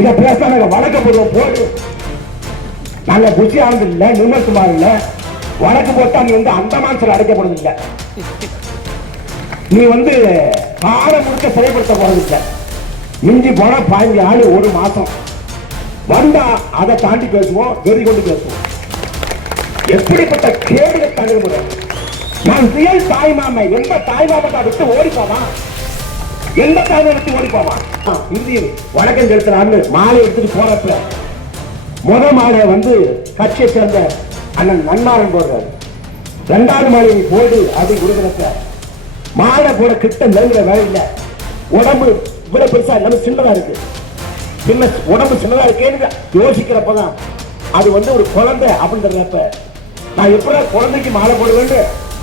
இதை பேச நாங்க வழக்க போடுவோம் போடு. நாங்க புஷி ஆனது இல்ல, நிர்மல்குமார் இல்ல. வழக்கு போட்டா நீ அந்த மாசத்துல அடைக்கப்படுறது இல்ல. நீ காலம் முழுக்க செயல்படுத்த போறது இல்ல. மிஞ்சி போனா 15 நாள் 1 மாசம் வந்தா அதை தாண்டி பேசுவோம், வெறி கொண்டு பேசுவோம். எப்படிப்பட்ட கேடுகள் தகுமுறை. நான் ரியல் தாய்மாமை. எந்த தாய்மாமத்தை விட்டு ஓடிப்போமா? எந்த தாய்மை விட்டு ஓடிப்போமா? இந்திய வணக்கம் செலுத்தலாம்னு மாலை எடுத்துட்டு போறப்ப மாலை கட்சியை சேர்ந்த அண்ணன் நன்மாரன் போடுறாரு. 2வது மாலை போடு அப்படி கொடுக்குறப்ப மாலை போட கிட்ட நெருங்குற வேலை இல்ல. உடம்பு இவ்வளவு பெருசா இல்லாம சின்னதா இருக்கு. சின்ன உடம்பு சின்னதா இருக்கேன்னு யோசிக்கிறப்பதான் அது ஒரு குழந்தை அப்படின்றப்ப நான் எப்படி குழந்தைக்கு மாலை போடுவேன்னு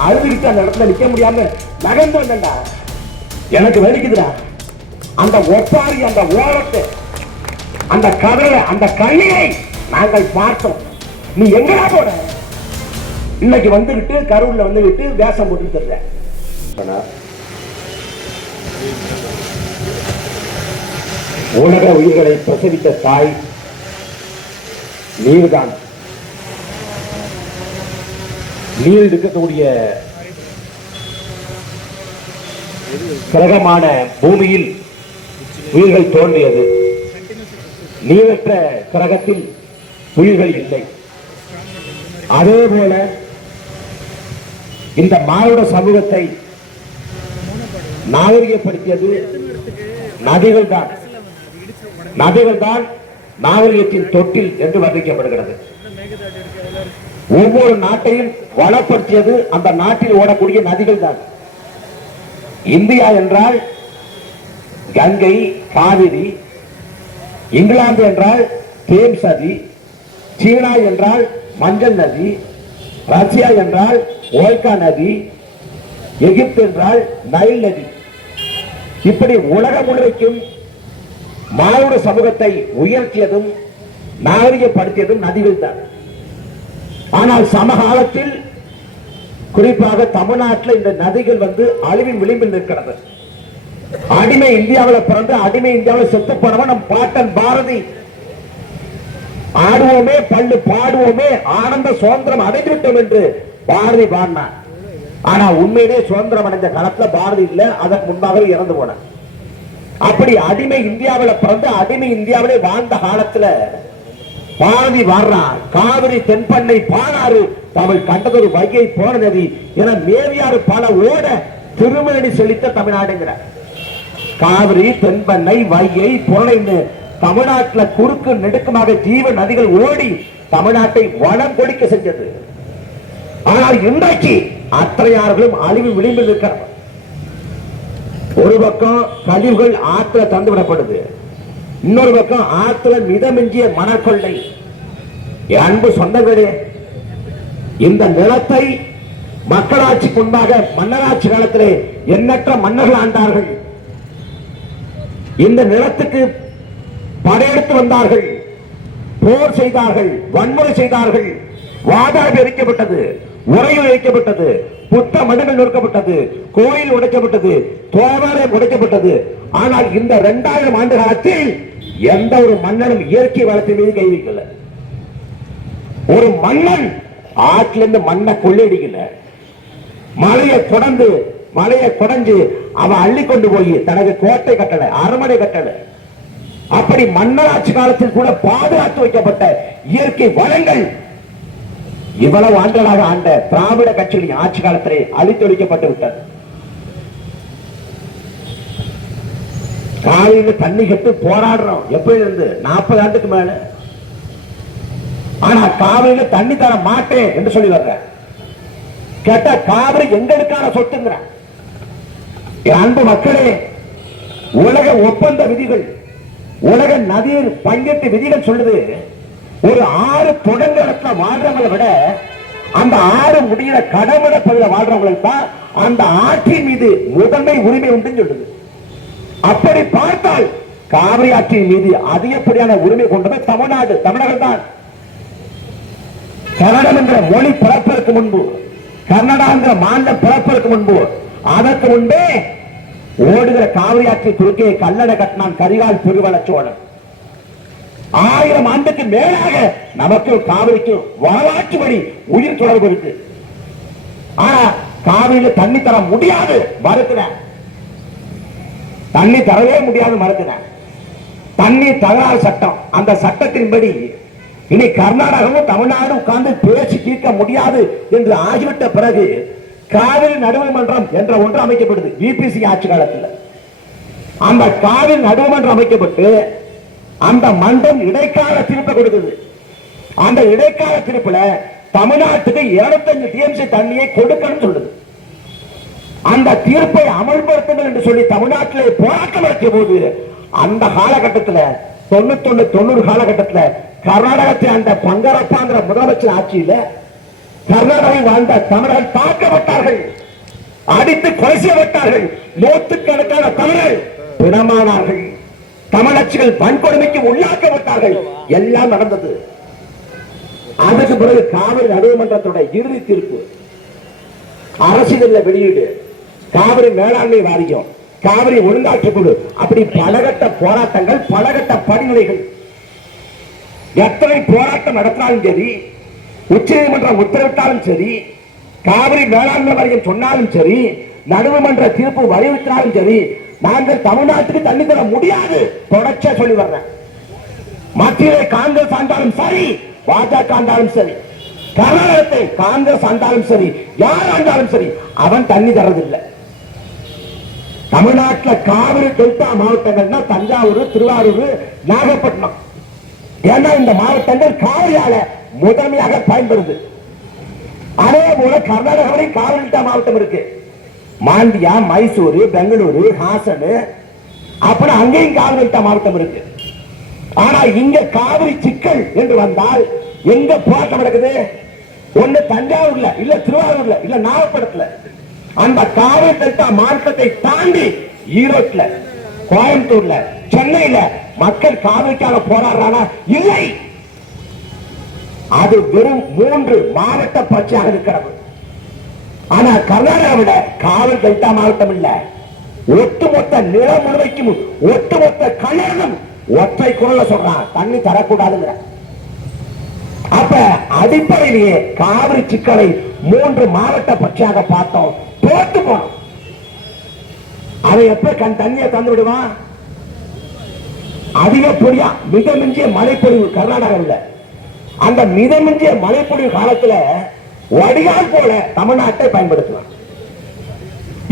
அழுதுகிட்டு அந்த இடத்துல நிக்க முடியாம நகர்ந்து வந்தேன்டா. எனக்கு வெடிக்குதுடா. அந்த ஒப்பாரி, அந்த ஓரத்தை, அந்த கதலை, அந்த கண்ணீரை நாங்கள் பார்த்தோம். நீ எங்கடா போட? இன்னைக்கு வந்துகிட்டு கரூர்ல வந்துகிட்டு வேஷம் போட்டு தர்ற. உலக உயிர்களை பிரசவித்த தாய் நீர்தான். நீர் இருக்கக்கூடிய கிரகமான பூமியில் உயிர்கள் தோன்றியது. நீரற்ற கிரகத்தில் உயிர்கள் இல்லை. அதே போல இந்த மானுட சமூகத்தை நாகரிகப்படுத்தியது நதிகள் தான். நதிகள் தான் நாகரிகத்தின் தொட்டில் என்று வர்ணிக்கப்படுகிறது. ஒவ்வொரு நாட்டையும் வளப்படுத்தியது அந்த நாட்டில் ஓடக்கூடிய நதிகள் தான். இந்தியா என்றால் கங்கை, காவிரி. இங்கிலாந்து என்றால் தேம்ஸ் நதி. சீனா என்றால் மஞ்சள் நதி. ரஷ்யா என்றால் ஓல்கா நதி. எகிப்து என்றால் நைல் நதி. இப்படி உலகம் முழுவதும் மானுட சமூகத்தை உயர்த்தியதும் நாகரிகப்படுத்தியதும் நதிகள் தான். ஆனால் சமகாலத்தில் குறிப்பாக தமிழ்நாட்டில் இந்த நதிகள் அழிவின் விளிம்பில் நிற்கிறது. அடிமை இந்தியாவில் பிறந்து அடிமை இந்தியாவில் செத்து போனவன் நம் பாட்டன் பாரதி. ஆடுவோமே பள்ளு பாடுவோமே ஆனந்த சுதந்திரம் அடைந்துவிட்டோம் என்று பாரதி பாடினார். ஆனா உண்மையிலே சுதந்திரம் அடைந்த காலத்துல பாரதி இல்ல, அதற்கு முன்பாகவே இறந்து போனார். அப்படி அடிமை இந்தியாவில் பிறந்து அடிமை இந்தியாவிலே வாழ்ந்த காலத்துல பாரதி வாடுறார். காவிரி தென்பண்ணை பாலாறு தமிழ் கண்டதொரு வைகை போன நதி என மேவியாறு பல ஓட திருமணி செழித்த தமிழ்நாடுங்கிறார். காவிரி, தென்பண்ணை, வைகை, புறணைன்னு தமிழ்நாட்டில் குறுக்கு நெடுக்குமாக ஜீவ நதிகள் ஓடி தமிழ்நாட்டை வளம் கொடிக்க செஞ்சது. ஆனால் இன்றைக்கு அத்தனையார்களும் அழிவு விளிம்பில் இருக்கிறார். ஒரு பக்கம் கழிவுகள் ஆற்றுல தந்து விடப்படுது, இன்னொரு பக்கம் ஆற்றுல மிதமிஞ்சிய மணக்கொள்ளை. அன்பு சொந்தங்களே, இந்த நிலத்தை மக்களாட்சிக்கு முன்பாக மன்னராட்சி காலத்திலே எண்ணற்ற மன்னர்கள் ஆண்டார்கள். இந்த நிலத்துக்கு படையெடுத்து வந்தார்கள், போர் செய்தார்கள், வன்முறை செய்தார்கள். வாதாபி எரிக்கப்பட்டது, உறையூர் எரிக்கப்பட்டது, புத்த மண்டபங்கள் நொறுக்கப்பட்டது, கோயில் உடைக்கப்பட்டது, தேவாலயம் உடைக்கப்பட்டது. ஆனால் இந்த 2000 ஆண்டு காலத்தில் எந்த ஒரு மன்னனும் இயற்கை வளத்தின் மீது கை வைக்கல. ஒரு மன்னன் ஆற்றிலிருந்து மண்ணை கொள்ளையடிக்கல. மலையை கொடைஞ்சு அவன் அள்ளி கொண்டு போய் தனக்கு கோட்டை கட்டளை, அரண்மனை கட்டளை. அப்படி மன்னராட்சி காலத்தில் கூட பாதுகாத்து வைக்கப்பட்ட இயற்கை வளங்கள் இவ்வளவு ஆண்டுகளாக ஆண்ட திராவிட கட்சிகளின் ஆட்சி காலத்திலே அழித்தொழிக்கப்பட்டு விட்டது. காலையில் தண்ணி கட்டு போராடுறோம் எப்படி இருந்து 40 ஆண்டுக்கு மேல. ஆனா காவிரியில தண்ணி தர மாட்டேன் என்று சொல்லி வர்ற கேட்டா காவிரி எங்களுக்கான சொத்துங்கிற. அன்பு மக்களே, உலக ஒப்பந்த விதிகள், உலக நதியில் பங்கேற்ற விதிகள் சொல்லுது, ஒரு ஆறு தொடங்க இடத்துல வாழ்றவங்களை விட அந்த ஆறு முடிகிற கடமட பகுதியில் வாழ்றவங்களுக்கு தான் அந்த ஆற்றின் மீது முதன்மை உரிமை உண்டு சொல்லுது. அப்படி பார்த்தால் காவிரி ஆற்றின் மீது அதிகப்படியான உரிமை கொண்டது தமிழ்நாடு, தமிழர்கள் தான். கன்னடம் என்ற மொழி பிறப்பதற்கு முன்பு, கன்னடா என்ற மாநில பிறப்பதற்கு முன்பு, அதற்கு முன்பே ஓடுகிற காவிரி ஆற்றை குறுக்கே கல்லணை கட்டினான் கரிகால் பெருவள சோழன். 1000 ஆண்டுக்கு மேலாக நமக்கு காவிரிக்கு வரலாற்றுப்படி உயிர் தொடர்பு இருக்கு. ஆனா காவிரியில தண்ணி தர முடியாது மறுக்கிற, தண்ணி தரவே முடியாது மறுக்கிற. தண்ணி தகராறு சட்டம், அந்த சட்டத்தின்படி இனி கர்நாடகமும் தமிழ்நாடு உட்கார்ந்து பேசி தீர்க்க முடியாது என்று ஆகிவிட்ட பிறகு காவிரி நடுவர் மன்றம் என்ற ஒன்று அமைக்கப்படுது. பிபிசி ஆட்சி காலத்தில் அந்த காவிரி நடுவர் மன்றம் அமைக்கப்பட்டு அந்த மன்றம் இடைக்கால தீர்ப்பை கொடுக்குது. அந்த இடைக்கால தீர்ப்புல தமிழ்நாட்டுக்கு 205 டிஎம்சி தண்ணியை கொடுக்கணும் சொல்லுது. அந்த தீர்ப்பை அமல்படுத்துங்கள் என்று சொல்லி தமிழ்நாட்டிலே போராட்டம் நடத்திய போது அந்த காலகட்டத்தில் 91-90 காலகட்டத்தில் கர்நாடகத்தை அந்த பங்கரப்பாங்கிற முதலமைச்சர் ஆட்சியில் கர்நாடகை வாழ்ந்த தமிழர்கள் தாக்கப்பட்டார்கள், அடித்து கொலை செய்யப்பட்டார்கள், நூற்றுக்கணக்கான தமிழர்கள் பிணமானார்கள், தமிழச்சிகள் வன்கொடுமைக்கு உள்ளாக்கப்பட்டார்கள். எல்லாம் நடந்தது. அதுக்கு பிறகு காவிரி நடுவர்மன்றத்துடைய இறுதி தீர்ப்பு, அரசியல் வெளியீடு, காவிரி மேலாண்மை வாரியம், காவிரி ஒழுங்காற்று குழு, அப்படி பலகட்ட போராட்டங்கள், பலகட்ட படிநிலைகள். எத்தனை போராட்டம் நடத்தினாலும் சரி, உச்ச நீதிமன்றம் உத்தரவிட்டாலும் சரி, காவிரி மேலாண்மை வாரியம் சொன்னாலும் சரி, நடுவர்மன்ற தீர்ப்பு வலியுறுத்தினாலும் சரி, நாங்கள் தமிழ்நாட்டுக்கு தண்ணி தர முடியாது தொடர்ச்சியா சொல்லி வர்றேன். மத்தியிலே காங்கிரஸ் ஆண்டாலும் சரி, பாஜக ஆண்டாலும் சரி, கர்நாடகத்தை காங்கிரஸ் ஆண்டாலும் சரி, யார் ஆண்டாலும் சரி, அவன் தண்ணி தரதில்லை. தமிழ்நாட்டில் காவிரி டெல்டா மாவட்டங்கள்னா தஞ்சாவூர், திருவாரூர், நாகப்பட்டினம். ஏன்னா இந்த மாவட்டங்கள் காவிரியால முதன்மையாக பயன்படுது. அதே போல கர்நாடகாவிலும் காவிரி டெல்டா மாவட்டம் இருக்கு. மாண்டியா, மைசூரு, பெங்களூரு, ஹாசன், அப்புறம் அங்கேயும் காவிரி டெல்டா மாவட்டம் இருக்கு. ஆனா இங்க காவிரி சிக்கல் என்று வந்தால் எங்க போராட்டம் நடக்குது? ஒண்ணு தஞ்சாவூர்ல, இல்ல திருவாரூர்ல, இல்ல நாகப்பட்டினத்துல. அந்த காவிரி டெல்டா மாவட்டத்தை தாண்டி ஈரோட்ல, கோயம்புத்தூர்ல, சென்னையில மக்கள் காவிரிக்காக போராடுறானா? இல்லை. அது வெறும் 3 மாவட்ட பிரச்சனையாக இருக்கிறது. ஆனா கர்நாடகாவிட காவிரி டெல்டா மாவட்டம் இல்ல, ஒட்டுமொத்த நில முழுமைக்கும் ஒட்டுமொத்த கல்யாணம் ஒற்றை குரல்ல சொல்றான், தண்ணி தரக்கூடாதுங்கிற. அப்ப அடிப்படையிலேயே காவிரி சிக்கலை 3 மாவட்ட பிரச்சனையாக பார்த்தோம், தோத்து போனோம். அதை எப்ப தண்ணியை தந்து விடுவான்? அதிகப்படியா மிக மிஞ்சிய மழைப்பொழிவு கர்நாடகாவில், அந்த மிக மிஞ்சிய மழைப்பொழிவு காலத்துல வடிகால் போல தமிழ்நாட்டை பயன்படுத்துவான்.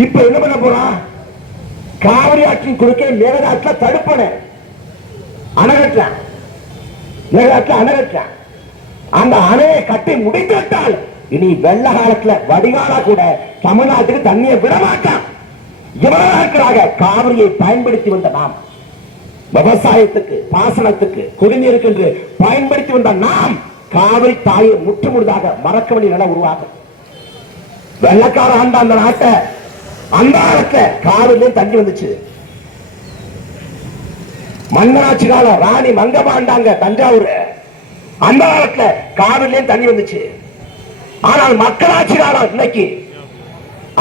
இப்ப என்ன பண்ண போறான்? காவிரி ஆற்றின் குறுக்கே மேகதாட்டுல தடுப்பணை அணைகட்டான், மேகதாட்டுல அணைகட்டான். அந்த அணையை கட்டி முடித்துவிட்டால் இனி வெள்ள காலத்துல வடிகாலா கூட தமிழ்நாட்டுக்கு தண்ணியை விடமாட்டான். இவ்வளவு நாட்களாக காவிரியை பயன்படுத்தி வந்த நாம், விவசாயத்துக்கு, பாசனத்துக்கு, குடிநீருக்கு என்று பயன்படுத்தி வந்த நாம், காவிரி தாயை முற்றுமுழுதாக மறக்க வேண்டிய நிலை உருவாகும். வெள்ளக்கார ஆண்ட அந்த நாட்டை, அந்த காலத்துல காவிரியிலே தண்ணி வந்துச்சு. மன்னராட்சி காலம் ராணி மங்கம்மாண்டாங்க தஞ்சாவூர், அந்த காலத்துல காவிரியிலே தண்ணி வந்துச்சு. ஆனால் மக்களாட்சி காலம் இன்னைக்கு,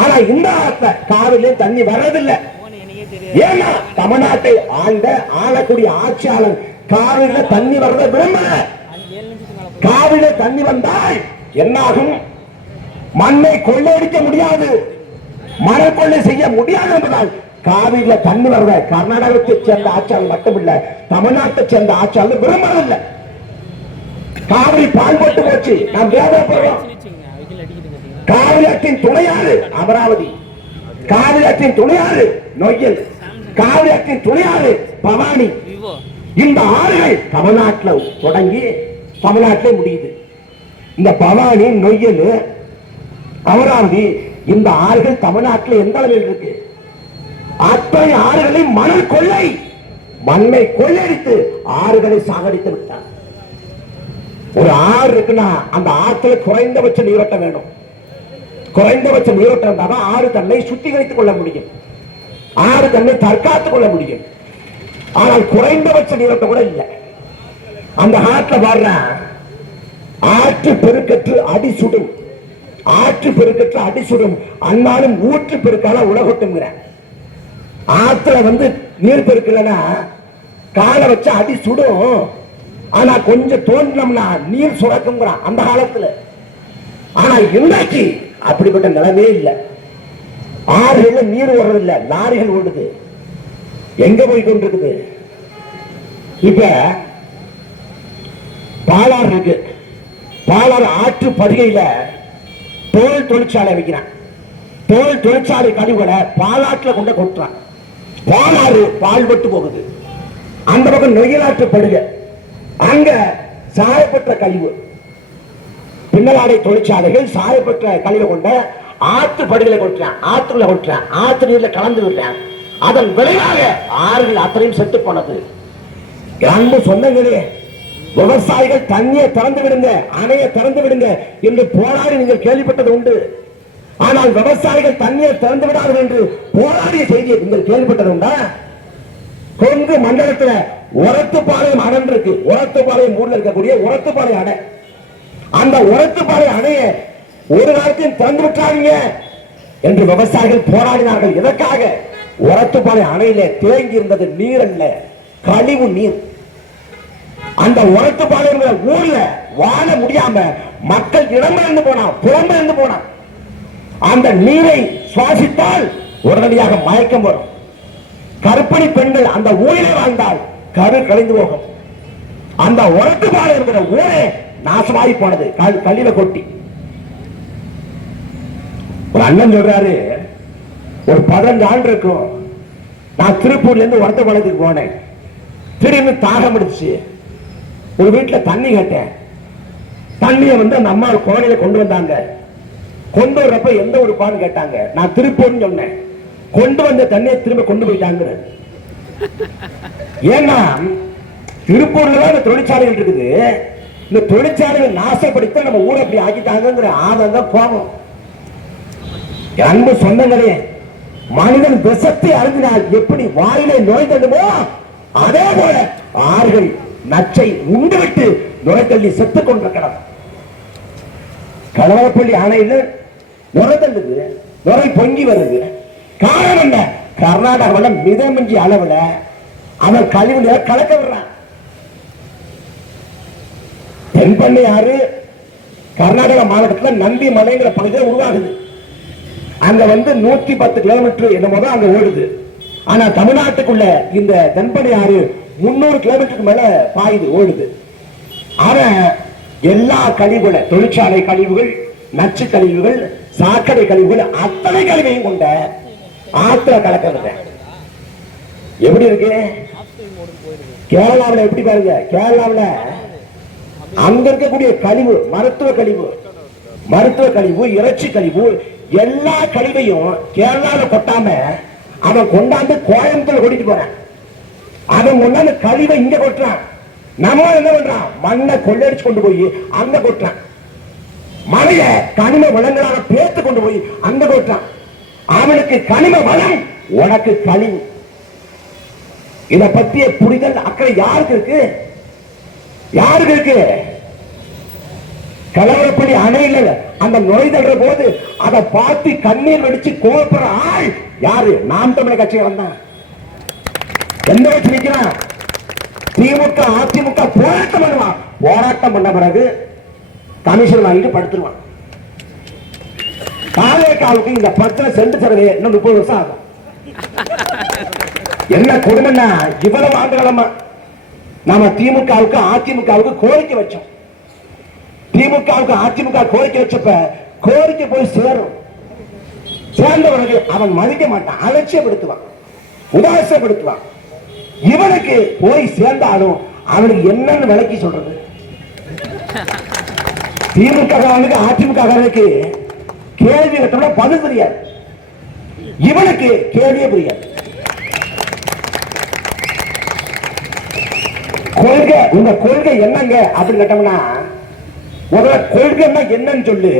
ஆனா இந்த காலத்துல காவிரியிலே தண்ணி வர்றதில்லை. ஏன்னா தமிழ்நாட்டை ஆளக்கூடிய ஆட்சியாளர் காவிரியில தண்ணி வர்றதை விரும்பல. காவிரியில தண்ணி வந்தால் என்னாகும்? மண்ணை கொள்ளையடிக்க முடியாது, மணல் கொள்ளை செய்ய முடியாது என்பதால் காவிரியில தண்ணி வர்றத கர்நாடகத்தை சேர்ந்த ஆட்சியாளர் மட்டுமில்ல, தமிழ்நாட்டை சேர்ந்த ஆட்சியாளர் விரும்பவில்லை. காவிரி பால்பட்டு போச்சு. நாம் வேதப்படுறோம். காவிரி ஆற்றின் துணையாறு அமராவதி, காவிரி ஆற்றின் துணையாறு நொய்யல், காவிரி ஆற்றின் துணையாறு பவானி. இந்த ஆறுகள் தமிழ்நாட்டில் தொடங்கி தமிழ்நாட்டிலே முடியுது. இந்த பவானி, நொய்யல், அமராவதி, இந்த ஆறுகள் தமிழ்நாட்டில் எந்த அளவில் இருக்கு? அத்தனை ஆறுகளில் மணல் கொள்ளை, மண்ணை கொள்ளையடித்து ஆறுகளை சாகடித்து விட்டார். ஒரு ஆறு இருக்குன்னா அந்த ஆற்றுல குறைந்தபட்ச நீரோட்டம் வேணும். குறைந்தபட்ச நீரோட்டம் இருந்தால் ஆறு தன்னை சுத்திகரித்துக் கொள்ள முடியும், ஆறு தன்னை தற்காத்துக் கொள்ள முடியும். ஆனால் குறைந்தபட்ச நீரோட்டம் கூட இல்லை. அந்த ஆற்றுல வர்ற ஆற்று பெருக்கற்று அடி சுடும், ஆற்று பெருக்கற்று அடி சுடும், அன்னாலும் ஊற்று பெருக்கால உலகட்டுங்கிற. ஆற்றுல நீர் பெருக்கலன்னா காலை வச்ச அடி சுடும், ஆனா கொஞ்சம் தோன்றோம்னா நீர் சுரக்குங்கிறான் அந்த காலத்துல. ஆனா இன்றைக்கு அப்படிப்பட்ட நிலைமே இல்லை. ஆறுகள் நீர் ஓடுறதில்லை, லாரிகள் ஓடுது. எங்க போய் கொண்டிருக்குது? இப்ப பாலாறு இருக்கு, பாலாறு ஆற்று படுகையில தோல் தொழிற்சாலை வைக்கிறான். தோல் தொழிற்சாலை கழிவுகளை பாலாற்றுல கொண்டு கொட்டுறான். பாலாறு பால்பட்டு போகுது. அந்த பக்கம் நொய்யலாற்று படுகை, அங்க சாயப்பட்ட கழிவு, பின்னலாடை தொழிற்சாலைகள் சாயப்பட்ட கழிவு கொண்ட ஆற்று படுகளை கொட்டுறான், ஆற்றுல கொட்டுறான், ஆற்று நீர்ல கலந்து விடுறான். அதன் விளைவாக ஆறுகள் அத்தனையும் செத்து போனது. அன்பு சொந்தங்களே, விவசாயிகள் தண்ணியை திறந்து விடுங்க, அணையை திறந்து விடுங்க என்று போராடி நீங்கள் கேள்விப்பட்டது உண்டு. ஆனால் விவசாயிகள் தண்ணியை திறந்து விடார்கள் என்று போராடிய செய்தியை நீங்கள் கேள்விப்பட்டது உண்டா? கொங்கு மண்டலத்துல உரத்துப்பாளையம் அணை இருக்கு. உரத்துப்பாளையம் ஊர்ல இருக்கக்கூடிய உரத்துப்பாளையம் அணை, அந்த உரத்துப்பாளையம் அணையை ஒரு காலத்தையும் திறந்து விட்டாங்க என்று விவசாயிகள் போராடினார்கள். எதற்காக? உரத்துப்பாளையம் அணையில தேங்கி இருந்தது நீர் அல்ல, கழிவு நீர். அந்த உரத்துப்பாளையம் ஊர்ல வாழ முடியாம மக்கள் இடம்பெயர்ந்து போனான், புறம்பெயர்ந்து போனான். அந்த நீரை சுவாசித்தால் உடனடியாக மயக்கம் வரும். கர்ப்பிணி பெண்கள் அந்த ஊரிலே வாழ்ந்தால் கரு கலைந்து போகும். அந்த உரத்துப்பாளையம் இருக்கிற ஊரே நாசமாகி போனது கழிவை கொட்டி. ஒரு அண்ணன் சொல்றாரு, ஒரு 15 ஆண்டு இருக்கும், நான் திருப்பூர்ல இருந்து உரத்துப்பாளையத்துக்கு போனேன். திடீர்னு தாகம் எடுத்துச்சு. ஒரு வீட்டுல தண்ணி கேட்டேன். தண்ணியை அந்த அம்மா கோடையில கொண்டு வந்தாங்க. கொண்டு வரப்ப எந்த ஒரு பான்னு கேட்டாங்க. நான் திருப்பூர்னு சொன்னேன். கொண்டு வந்த தண்ணியை திரும்ப கொண்டு போயிட்டாங்க. ஏன்னா திருப்பூர்ல தான் இந்த தொழிற்சாலைகள் இருக்குது. இந்த தொழிற்சாலைகள் நாசப்படுத்த நம்ம ஊரை அப்படி ஆக்கிட்டாங்கிற ஆதங்கம் கோபம். அன்பு சொந்தங்களே, மனிதன் விஷத்தை அருந்தினால் எப்படி வாயிலை நோய் தள்ளுமோ அதே போல ஆறுகள் நச்சை உண்டுவிட்டு நுரை தள்ளி செத்துக் கொண்டிருக்கிறார். கடவரப்பள்ளி அணையில் நுரை தள்ளுது, நுரை பொங்கி வருது. காரணம் என்ன? கர்நாடகாவில் மிதமிஞ்சி அளவுல அவன் கழிவு கலக்க விடுறான். தென்பண்ணை ஆறு கர்நாடக மாவட்டத்தில் நந்தி மலைங்கிற பகுதியில் உருவாகுது. அங்க 110 கிலோமீட்டர் என்னமோ அங்க ஓடுது. ஆனா தமிழ்நாட்டுக்குள்ள இந்த தென்பண்ணை ஆறு 300 கிலோமீட்டருக்கு மேல பாயுது, ஓடுது. அவன் எல்லா கழிவுகளை, தொழிற்சாலை கழிவுகள், நச்சு கழிவுகள், சாக்கடை கழிவுகள், அத்தனை கழிவையும் கொண்ட ஆத்திர கலக்கிறது. எப்படி இருக்கு? கேரளாவில் எப்படி பாருங்க, கேரளாவில் அங்க இருக்கக்கூடிய கழிவு, மருத்துவ கழிவு, இறைச்சி கழிவு, எல்லா கழிவையும் கேரளாவில் கொட்டாம அவன் கொண்டாந்து கோயம்புத்தூர் கொட்டிட்டு போறான். அவன் கொண்டாந்து கழிவை இங்க கொட்டுறான். நம்ம என்ன பண்றான்? மண்ணை கொள்ளடிச்சு கொண்டு போய் அங்க கொட்டுறான். மழைய கனிம வளங்களாக பேத்து கொண்டு போய் அங்க கொட்டுறான். அவனுக்கு கனிம வளம், உனக்கு கழிவு. இத பத்திய புரிதல் அக்கறை யாருக்கு இருக்கு? யாருக்கு இருக்கு? கலவரப்பள்ளி அணையில் அந்த நோய் தடுற போது அதை பார்த்து கண்ணீர் வெடிச்சு கோபப்படுற ஆள் யாரு? நாம் தமிழர் கட்சிகள் தான். எந்த வச்சு நிக்கிறான்? திமுக அதிமுக போராட்டம் பண்ணுவான். போராட்டம் பண்ண பிறகு கமிஷன் வாங்கிட்டு படுத்துருவான். காலேக்காவுக்கு இந்த 10 சென்ட் சரவே இன்னும் 30 வருஷம் ஆகும். என்ன கொடுமைன்னா, இவ்வளவு ஆண்டுகளமா நாம திமுகவுக்கு அதிமுகவுக்கு கோரிக்கை வச்சோம். திமுகவுக்கு அதிமுக கோரிக்கை வச்சப்ப கோரிக்கை போய் சேரும். சேர்ந்த பிறகு அவன் மதிக்க மாட்டான், அலட்சியப்படுத்துவான், உதாசப்படுத்துவான். இவனுக்கு போய் சேர்ந்தாலும் அவனுக்கு என்னன்னு விளக்கி சொல்றது? திமுக அதிமுக கேள்வி கேட்டோம்னா பதில் தெரியாது. இவனுக்கு கேள்வியே புரியாது. கொள்கை, உங்க கொள்கை என்னங்க அப்படின்னு கேட்டோம்னா, முதல்ல கொள்கைன்னா என்னன்னு சொல்லு,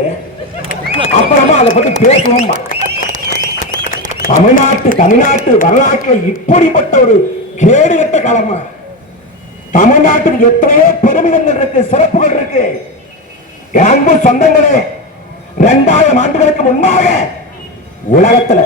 அப்புறமா அதை பத்தி பேசணும். தமிழ்நாட்டு வரலாற்றில் இப்படிப்பட்ட ஒரு கேடுகட்ட காலமா? தமிழ்நாட்டுக்கு எத்தனையோ பெருமிதங்கள் இருக்கு, சிறப்புகள் இருக்கு. அன்பு சொந்தங்களே, 2000 ஆண்டுகளுக்கு முன்பாக உலகத்துல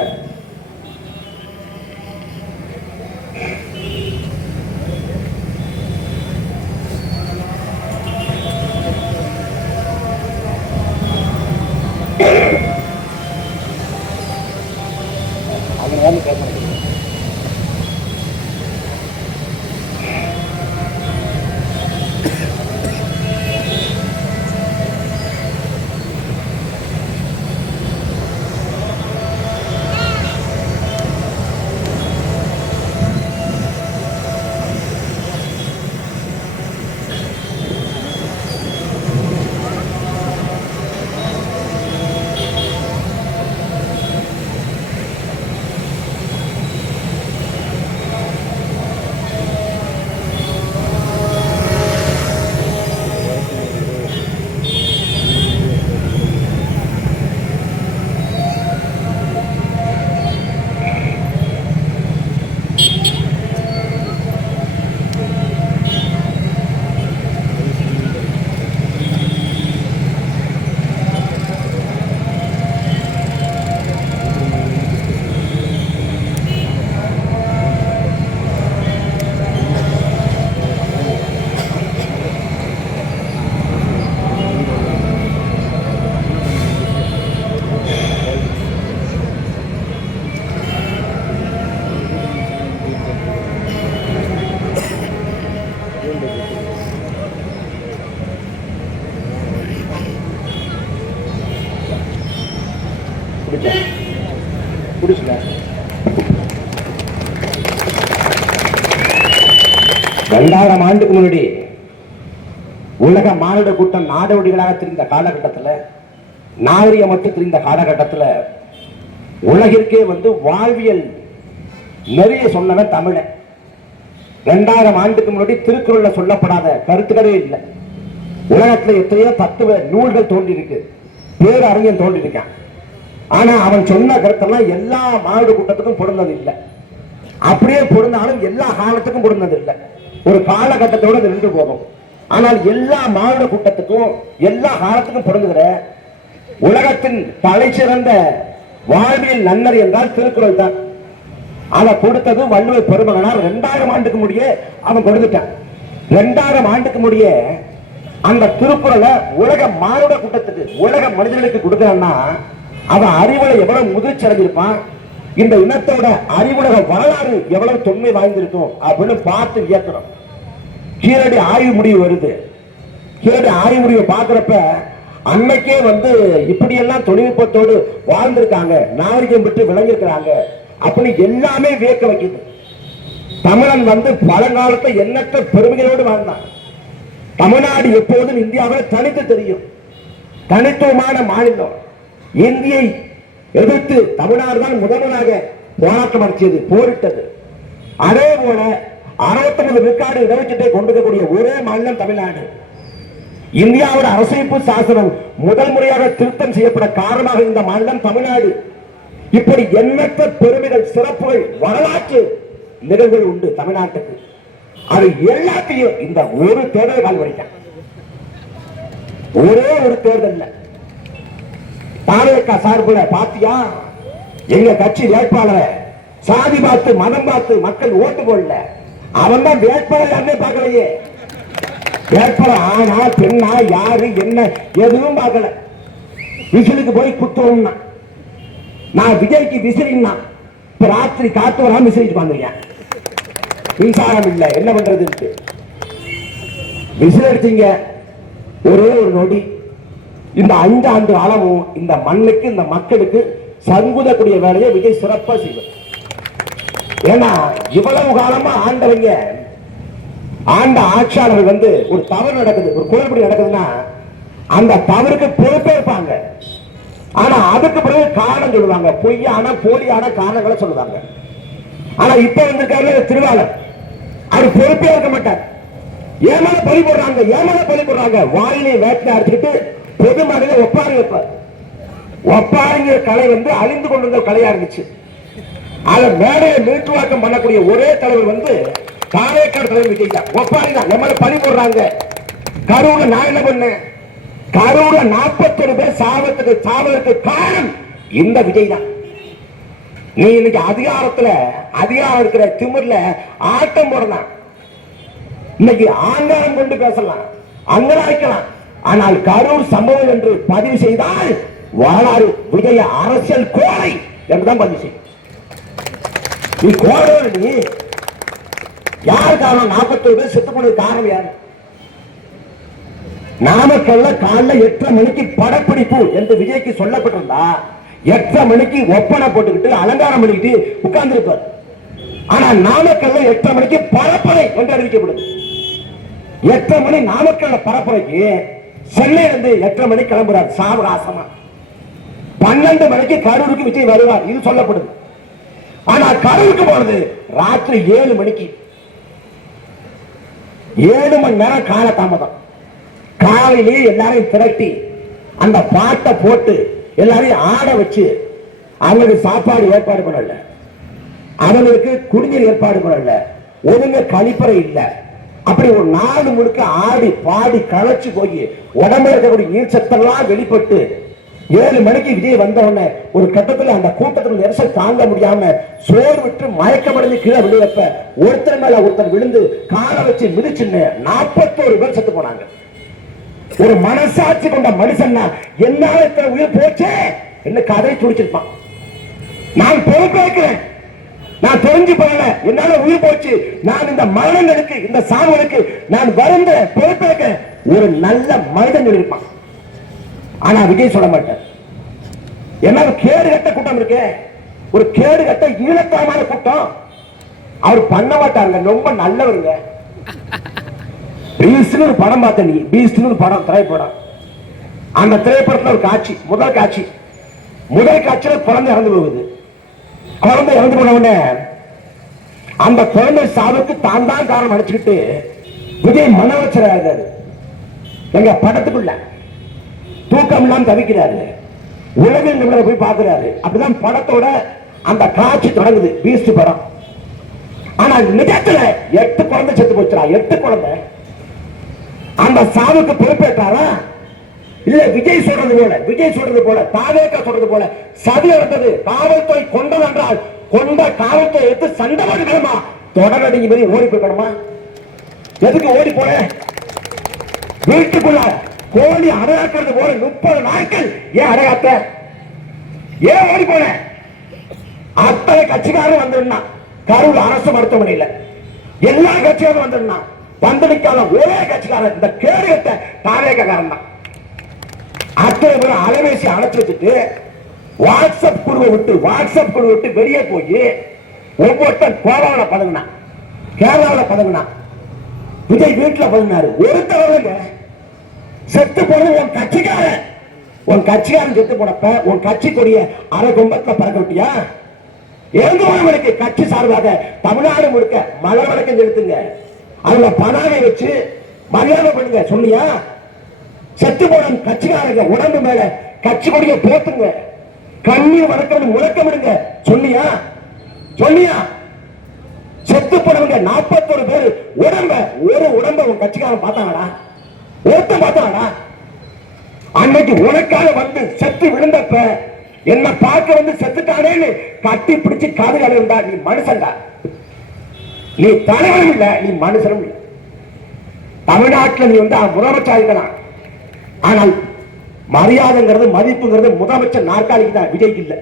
2000 ஆண்டுக்கு முன்னாடி உலக மானுட கூட்டம் நாடோடிகளாக தெரிந்த காலகட்டத்தில், நாகரிகமற்று தெரிந்த காலகட்டத்தில் உலகிற்கே வாழ்வியல் நிறைய சொன்னவன் தமிழன். 2000 ஆண்டுக்கு முன்னாடி திருக்குறள்ல சொல்லப்படாத கருத்துக்களே இல்லை. உலகத்தில் எத்தனையோ தத்துவ நூல்கள் தோன்றி இருக்கு, பேரறிஞன் தோன்றி இருக்கான். ஆனா அவன் சொன்ன கருத்தெல்லாம் எல்லா மானுட கூட்டத்துக்கும் பொருந்தது இல்லை. அப்படியே பொருந்தாலும் எல்லா காலத்துக்கும் பொருந்தது இல்லை. ஒரு காலகட்டத்தோடு அது நின்று போகும். ஆனால் எல்லா மானுட கூட்டத்துக்கும் எல்லா காலத்துக்கும் பொருந்துகிற உலகத்தின் தலை சிறந்த வாழ்வியல் நன்னறி என்றால் திருக்குறள் தான். அதை கொடுத்தது வள்ளுவர் பெருமகனார். 2000 ஆண்டுக்கு முடிய அவன் கொடுத்துட்டான். 2000 ஆண்டுக்கு முடிய அந்த திருக்குறளை உலக மானுட கூட்டத்துக்கு, உலக மனிதர்களுக்கு கொடுக்கிறான்னா அவன் அறிவுல எவ்வளவு முதிர்ச்சி அடைஞ்சிருப்பான், இந்த இனத்தோட அறிவுலக வரலாறு எவ்வளவு தொன்மை வாய்ந்திருக்கும் அப்படின்னு பார்த்து வியக்கிறோம். கீழடி ஆய்வு முடிவு வருது. கீழடி ஆய்வு முடிவை பார்க்கிறப்ப அன்னைக்கே இப்படியெல்லாம் தொழில்நுட்பத்தோடு வாழ்ந்திருக்காங்க, நாகரிகம் விட்டு விளங்கியிருக்கிறாங்க அப்படின்னு எல்லாமே வியக்க வைக்குது. தமிழன் பழங்காலத்தை எண்ணற்ற பெருமைகளோடு வாழ்ந்தான். தமிழ்நாடு எப்போதும் இந்தியாவில் தனித்து தெரியும், தனித்துவமான மாநிலம். இந்தியை எதிர்த்து தமிழ்நாடு தான் முதலாக போராட்டம் நடத்தியது, போரிட்டது. அதே போல 69 விழுக்காடு இடஒதுக்கீட்டை கொண்டிருக்கக்கூடிய ஒரே மாநிலம் தமிழ்நாடு. இந்தியாவோட அரசியலமைப்பு சாசனம் முதல் முறையாக திருத்தம் செய்யப்பட காரணமாக இந்த மாநிலம் தமிழ்நாடு. இப்படி எண்ணற்ற பெருமைகள், சிறப்புகள், வரலாற்று நிகழ்வுகள் உண்டு தமிழ்நாட்டுக்கு. அது எல்லாத்தையும் இந்த ஒரு தேர்தல் கால் வரைக்கும், ஒரே ஒரு தேர்தல் தாவேகா சார்புல பாத்தியா, எங்க கட்சி வேட்பாளரை சாதி பார்த்து மதம் பார்த்து மக்கள் ஓட்டு போடல. அவன் தான் வேட்பாளர் யாருமே பார்க்கலையே. வேட்பாளர் ஆனா பெண்ணா யாரு என்ன எதுவும் பார்க்கல. விசிலுக்கு போய் குத்துவோம்னா, நான் விஜய்க்கு விசிறினா இப்ப ராத்திரி காத்து வராம விசிறிட்டு வந்துருக்கேன். மின்சாரம் இல்லை, என்ன பண்றது? விசில் அடிச்சீங்க ஒரே ஒரு நொடி. இந்த 5 ஆண்டு காலமும் இந்த மண்ணுக்கு, இந்த மக்களுக்கு சங்குதக்கூடிய வேலையை விஜய் சிறப்பா செய்வார். ஏன்னா இவ்வளவு காலமா ஆண்டவங்க, ஆண்ட ஆட்சியாளர்கள் ஒரு தவறு நடக்குது, ஒரு குளறுபடி நடக்குதுன்னா அந்த தவறுக்கு பொறுப்பேற்பாங்க. ஆனா அதுக்கு பிறகு காரணம் சொல்லுவாங்க, பொய்யான போலியான காரணங்களை சொல்லுவாங்க. ஆனா இப்ப வந்திருக்காரு திருவாளர், அவர் பொறுப்பே இருக்க மாட்டார். ஏமால பலி போடுறாங்க, ஏமால பலி போடுறாங்க. வாயிலை வேட்டை அடிச்சுக்கிட்டு பொதுமக்களை ஒப்பாரி வைப்பார். ஒப்பாரிங்கிற கலை அழிந்து கொண்டிருந்த கலையா இருந்துச்சு. அதை மேடையை மீட்டுவாக்கம் பண்ணக்கூடிய ஒரே தலைவர் தாவேக்காடு தலைவர் விஜய் தான். ஒப்பாரி தான், நம்மள பலி போடுறாங்க. கரூர்ல நான் என்ன பண்ணேன்? கரூர்ல 41 பேர் சாவதற்கு காரணம் இந்த விஜய் தான். நீ இன்னைக்கு அதிகாரம் இருக்கிற திமிர்ல ஆட்டம் போடலாம், இன்னைக்கு ஆங்காரம் கொண்டு பேசலாம், அங்கலாய்க்கலாம். ஆனால் கரூர் சம்பவம் என்று பதிவு செய்தால் வரலாறு விஜய அரசியல் கோலை என்றுதான் பதிவு செய்யும். நீ கோலை, நீ யார் காரணம்? 41 பேர் செத்து போனது காரணம் யாரு? நாமக்கல்ல காலைல 8:30 மணிக்கு படப்பிடிப்பு என்று விஜய்க்கு சொல்லப்பட்டிருந்தா 8:30 மணிக்கு ஒப்பனை போட்டுக்கிட்டு அலங்காரம் பண்ணிக்கிட்டு உட்கார்ந்து இருப்பார். ஆனா நாமக்கல்ல 8:30 மணிக்கு பரப்புரை என்று அறிவிக்கப்படுது. 8:30 மணி நாமக்கல்ல பரப்புரைக்கு சென்னையில இருந்து 8:30 மணிக்கு கிளம்புறார் சாவகாசமா. 12 மணிக்கு கரூருக்கு விஜய் வருவார், இது சொல்லப்படுது. ஆனா கரூருக்கு போனது ராத்திரி 7 மணிக்கு. 7 மணி நேரம் கால தாமதம். காலையிலேயே எல்லாரையும் திரட்டி அந்த பாட்டை போட்டு எல்லாரையும் ஆட வச்சு அவங்களுக்கு சாப்பாடு ஏற்பாடு பண்ணல, அவங்களுக்கு குடிநீர் ஏற்பாடு பண்ணல, ஒழுங்க கழிப்பறை இல்லை. அப்படி ஒரு நாடு முழுக்க ஆடி பாடி களைச்சு போய் உடம்புல இருக்கக்கூடிய நீர் சத்தெல்லாம் வெளிப்பட்டு 7 மணிக்கு விஜய் வந்த உடனே ஒரு கட்டத்தில் அந்த கூட்டத்தில் நெரிசல் தாங்க முடியாம சோறு விட்டு மயக்கமடைந்து கீழே விழுவப்ப ஒருத்தர் மேல ஒருத்தர் விழுந்து காலை வச்சு மிதிச்சுன்னு 41 பேர் செத்து போனாங்க. ஒரு மனசாட்சி கொண்ட மனுஷன் என்னால உயிர் போச்சே என்ன கதை துடிச்சிருப்பான். நான் பொறுப்பேற்கிறேன், நான் தெரிஞ்சு போகல, என்னால உயிர் போச்சு, நான் இந்த மரணங்களுக்கு, இந்த சாவுகளுக்கு நான் வருந்த பொறுப்பேற்க ஒரு நல்ல மனிதன் இருப்பான். ஆனா விஜய் சொல்ல மாட்டார். என்ன கேடு கட்ட கூட்டம் இருக்கு, ஒரு கேடு கட்ட ஈழத்தனமான கூட்டம். அவர் பண்ண மாட்டாருங்க, ரொம்ப நல்லவருங்க. பீஸ்ட்னு ஒரு படம் பார்த்த நீ, பீஸ்ட்னு ஒரு படம், திரைப்படம். அந்த திரைப்படத்துல ஒரு காட்சி, முதல் காட்சியில குழந்தை இறந்து போகுது. குழந்தை இறந்து போன உடனே அந்த குழந்தை சாவுக்கு தான் காரணம் அடிச்சுக்கிட்டு விஜய் மனவச்சராரு. எங்க படத்துக்குள்ள தூக்கம் இல்லாம தவிக்கிறாரு. உலகில் நிபுணரை போய் பார்க்கிறாரு. அப்படிதான் படத்தோட அந்த காட்சி தொடங்குது, பீஸ்ட் படம். ஆனா நிஜத்துல 8 குழந்தை செத்து போச்சுடா, 8 குழந்தை. அந்த சாவுக்கு பொறுப்பேற்றாரா? இல்ல விஜய் சொல்றது போல தாவேக்கா சொல்றது போல சதி நடந்தது, காவல்துறை கொண்டது என்றால் கொண்ட காவல்துறை எடுத்து சண்டை போட்டுக்கணுமா? தொடரடி மாதிரி ஓடி போய்க்கணுமா? எதுக்கு ஓடி போல? வீட்டுக்குள்ள கோழி அடையாக்கிறது போல 30 நாட்கள் ஏன் அடையாத்த? ஏன் ஓடி போன? அத்தனை கட்சிக்காரரும் வந்துருந்தான். கரூர் அரசு மருத்துவமனையில் எல்லா கட்சியாரும் வந்துருந்தான். வந்தடிக்காத ஒரே கட்சிக்காரன் இந்த கேரியத்தை தாவேக்காரன் தான். அத்தனை பேரும் அலைபேசி அழைச்சு வச்சுட்டு வாட்ஸ்அப் குழுவை விட்டு வெளியே போய் ஒவ்வொருத்தர் கோவாவில் பதங்கினான், கேரளாவில் பதங்கினான், விஜய் வீட்டில் பதங்கினாரு. ஒருத்தவங்க செத்து போனது உன் கட்சிக்காரன் செத்து போனப்ப உன் கட்சி கொடிய அரை கும்பத்துல பறக்க விட்டியா? எழுந்தவர்களுக்கு கட்சி சார்பாக தமிழ்நாடு முழுக்க மலர் வழக்கம் செலுத்துங்க, அதுல பதாகை வச்சு மரியாதை பண்ணுங்க சொன்னியா? செத்து போன கட்சிக்காரங்க உடம்பு மேல கட்சி கொடிய போத்துங்க, கண்ணீர் வழக்கம் முழக்கமிடுங்க சொன்னியா? செத்து போனவங்க 41 பேர் உடம்ப உன் கட்சிக்காரன் பார்த்தாங்கடா, ஒருத்தன் பார்த்தாங்கடா. அன்னைக்கு உனக்காக வந்து செத்து விழுந்தப்ப என்ன பார்க்க வந்து செத்துட்டானேன்னு கட்டி பிடிச்சு காதுகால இருந்தா நீ மனுஷன்டா. நீ தலைவனும் இல்ல, நீ மனுஷனும் இல்ல. தமிழ்நாட்டில் நீ வந்து முதலமைச்சர் இருக்கலாம், ஆனால் மரியாதைங்கிறது மதிப்புங்கிறது முதலமைச்சர் நாற்காலிக்கு தான், விஜய்க்கு இல்ல.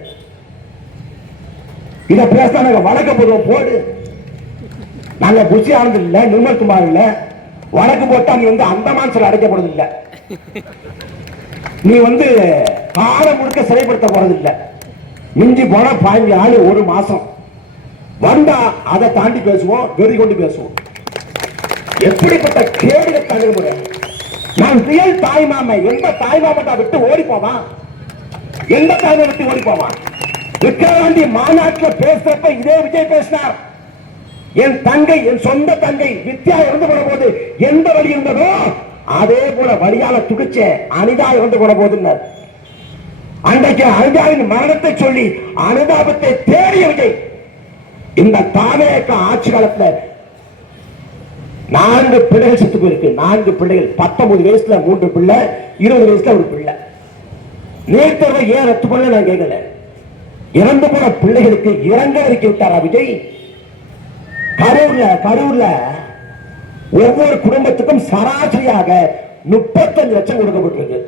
இத பேச நாங்க வழக்க போடுவோம் போடு. நாங்க புஷி ஆனது இல்ல, நிர்மல் குமார் இல்ல. வழக்கு போட்டா நீ வந்து அந்தமான் சில அடைக்கப்படுறது இல்ல, நீ வந்து காலம் முழுக்க சிறைப்படுத்த போறது இல்ல. மிஞ்சி போன 15 நாள் 1 மாசம் வந்தா அதை தாண்டி பேசுவோம், வெறி கொண்டு பேசுவோம். எப்படிப்பட்ட கேடுக தலைமுறை! நான் ரியல் தாய்மாமை. எந்த தாய்மாமட்டா விட்டு ஓடி போவான்? எந்த தாய்மை விட்டு ஓடி போவான்? விக்கிரவாண்டி மாநாட்டில் பேசுறப்ப இதே விஜய் பேசினார். என் தங்கை, என் சொந்த தங்கை வித்யா இறந்து போன போது எந்த வழி இருந்ததோ அதே போல வழியால துடிச்ச அனிதா இறந்து போன போது அன்றைக்கு அனிதாவின் மரணத்தை சொல்லி அனுதாபத்தை தேடிய விஜய் இந்த தாவேக ஆட்சி காலத்துல 4 பிள்ளைகள் செத்து போயிருக்கு. 4 பிள்ளைகள், 19 வயசுல 3 பிள்ளை, 20 வயசுல 1 பிள்ளை. நேர்த்தவரை ஏன் ரத்து பண்ண நான் கேட்கல. இறந்து போன பிள்ளைகளுக்கு இரங்கல் அறிக்கை விட்டாரா விஜய்? கரூர்ல ஒவ்வொரு குடும்பத்துக்கும் சராசரியாக 35 லட்சம் கொடுக்கப்பட்டிருக்கு.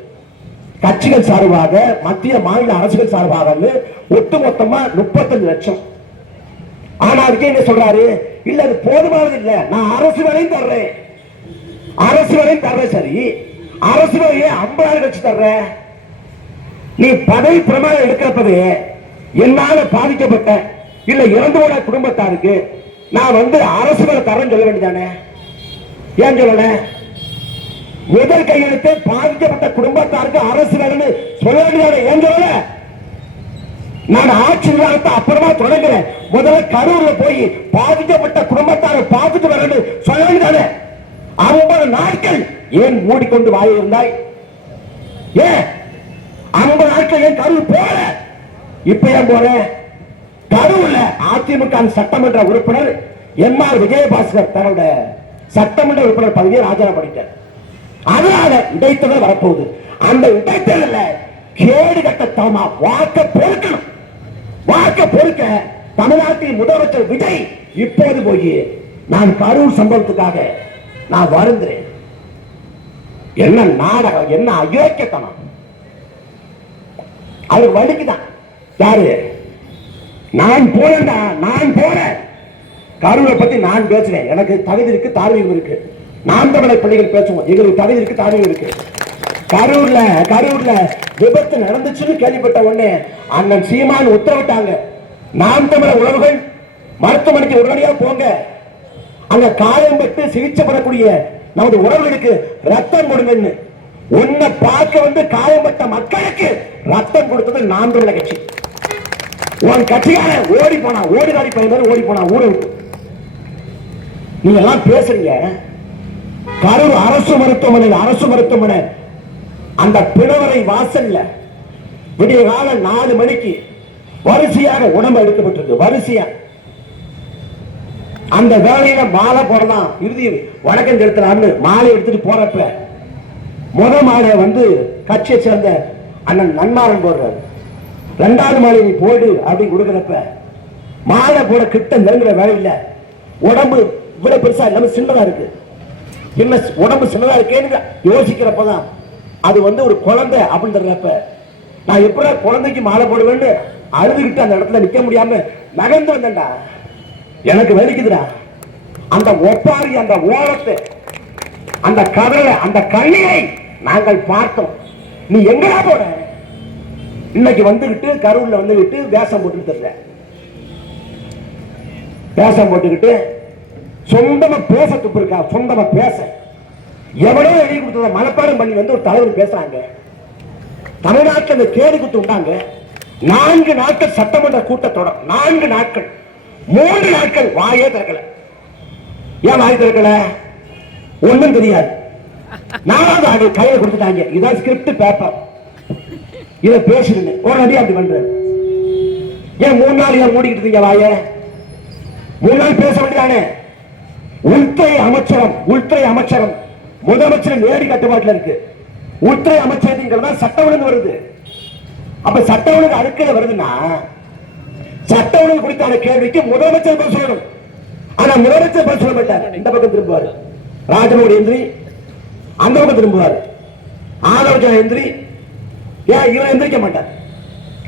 கட்சிகள் சார்பாக, மத்திய மாநில அரசுகள் சார்பாக ஒட்டுமொத்தமா 35 லட்சம். ஆனா அதுக்கு என்ன சொல்றாரு? இல்ல அது போதுமானது இல்ல, நான் அரசு வேலையும் தர்றேன், சரி அரசு வேலையை 50,000 வச்சு தர்றேன். நீ பதவி பிரமாணம் எடுக்கிறப்பவே என்னால பாதிக்கப்பட்ட இல்ல இறந்து போன குடும்பத்தாருக்கு நான் வந்து அரசு வேலை தரேன்னு சொல்ல வேண்டியதானே? ஏன் சொல்லல? முதல் கையெழுத்து பாதிக்கப்பட்ட குடும்பத்தாருக்கு அரசு வேலைன்னு சொல்ல வேண்டியதானே? ஏன் சொல்லல? நான் ஆட்சி விவாதத்தை அப்புறமா தொடங்குறேன், முதல்ல கரூர்ல போய் பாதிக்கப்பட்ட குடும்பத்தாரை பார்த்துட்டு வரேன்னு சொல்ல வேண்டியதானே? 50 நாட்கள் ஏன் மூடிக்கொண்டு வாய் இருந்தாய்? ஏன் 50 நாட்கள் ஏன் கரூர் போற? இப்ப ஏன் போற? கரூர்ல அதிமுக சட்டமன்ற உறுப்பினர் எம்.ஆர். விஜயபாஸ்கர் தன்னோட சட்டமன்ற உறுப்பினர் பதவியை ராஜினாமா பண்ணிட்டார். அதனால இடைத்தேர்தல் வரப்போகுது. அந்த இடைத்தேர்தல கேடு கட்டத்தனமா வாக்க பொறுக்க தமிழ்நாட்டின் முதலமைச்சர் விஜய் இப்போது போய் நான் கரூர் சம்பவத்துக்காக நான் வருந்துறேன். என்ன நாடகம், என்ன அயோக்கியத்தனம்! அது வலிக்குதான். யாரு? நான் போறேன். கரூரை பத்தி நான் பேசுறேன். எனக்கு தகுதி இருக்கு, தார்மீகம் இருக்கு. நாம் தமிழர் பிள்ளைகள் பேசுவோம், எங்களுக்கு தகுதி இருக்கு, தார்மீகம் இருக்கு. கரூர்ல விபத்து நடந்துச்சுன்னு கேள்விப்பட்ட உடனே அண்ணன் சீமான் உத்தரவிட்டாங்க, நாம் தமிழர் உறவுகள் மருத்துவமனைக்கு உடனடியாக போங்க. அங்க காயம் பெற்று சிகிச்சை பெறக்கூடிய நமது உறவுகளுக்கு ரத்தம் கொடுங்கன்னு உன்னை பார்க்க வந்து காயப்பட்ட மக்களுக்கு ரத்தம் கொடுத்தது நாம் தமிழர் கட்சி. உன் கட்சிக்கார ஓடி போனா, ஓடிதாடி பையன் ஓடி போனா ஊரை விட்டு. நீங்க எல்லாம் பேசுறீங்க. கரூர் அரசு மருத்துவமனை அந்த பிணவரை வாசல்ல விடிய கால 4 மணிக்கு வரிசையாக உடம்பு எடுக்கப்பட்டிருக்கு. வரிசையா அந்த வேலையில மாலை போடலாம், இறுதி வணக்கம் செலுத்தலாம்னு மாலை எடுத்துட்டு போறப்ப மாலை வந்து கட்சியை சேர்ந்த அண்ணன் நன்மாரன் போடுறாரு. 2வது மாலை நீ போடு அப்படின்னு கொடுக்கிறப்ப மாலை போட கிட்ட நெருங்குற வேலையில உடம்பு இவ்வளவு பெருசா இல்லாம சின்னதா இருக்கு. என்ன உடம்பு சின்னதா இருக்கேன்னு யோசிக்கிறப்பதான் அது வந்து ஒரு குழந்தை அப்படின்னு தெரிஞ்சப்ப நான் எப்படி குழந்தைக்கு மாலை போடுவேன்னு அழுதுகிட்டு அந்த இடத்துல நிக்க முடியாம நகர்ந்து வந்தேன்டா. எனக்கு வலிக்குதுடா. அந்த ஒப்பாரி, அந்த ஓரத்தை, அந்த கதலை, அந்த கண்ணீரை நாங்கள் பார்த்தோம். நீ எங்கடா போற? இன்னைக்கு வந்துகிட்டு கரூர்ல வந்துகிட்டு வேஷம் போட்டுக்கிட்டு இருக்க. வேஷம் போட்டுக்கிட்டு சொந்தமா பேச துப்பு இருக்கா? சொந்தமா பேச எவ்வளவு எழுதி கொடுத்தத மனப்பாடம் பண்ணி வந்து ஒரு தலைவர் பேசுறாங்க. தமிழ்நாட்டில் இந்த கேடு குத்து உண்டாங்க. 4 நாட்கள் சட்டமன்ற கூட்டத்தொடர், 4 நாட்கள், 3 நாட்கள் வாயே திறக்கல. ஏன் வாய் திறக்கல? ஒண்ணும் தெரியாது. 4வது ஆண்டு கையில கொடுத்துட்டாங்க. இதான் ஸ்கிரிப்ட் பேப்பர், இதை பேசுறீங்க ஒரு அடி அப்படி பண்ற. ஏன் 3 நாள் ஏன் மூடிக்கிட்டு இருக்கீங்க வாய? 3 நாள் பேச வேண்டியதானே? உள்துறை அமைச்சரம் முதலமைச்சர் நேரடி கட்டுப்பாட்டில் இருக்கு. உள்துறை அமைச்சர் சட்ட ஒழுங்கு வருது. அப்ப சட்ட ஒழுங்கு அடுக்கல வருதுன்னா சட்ட ஒழுங்கு குறித்தான கேள்விக்கு முதலமைச்சர் பதில் சொல்லணும். ஆனா முதலமைச்சர் பதில் சொல்ல மாட்டார். இந்த பக்கம் திரும்புவார் ராஜமோடி எந்திரி, அந்த பக்கம் திரும்புவார் ஆதவஜா எந்திரி. ஏன் இவன் எந்திரிக்க மாட்டார்?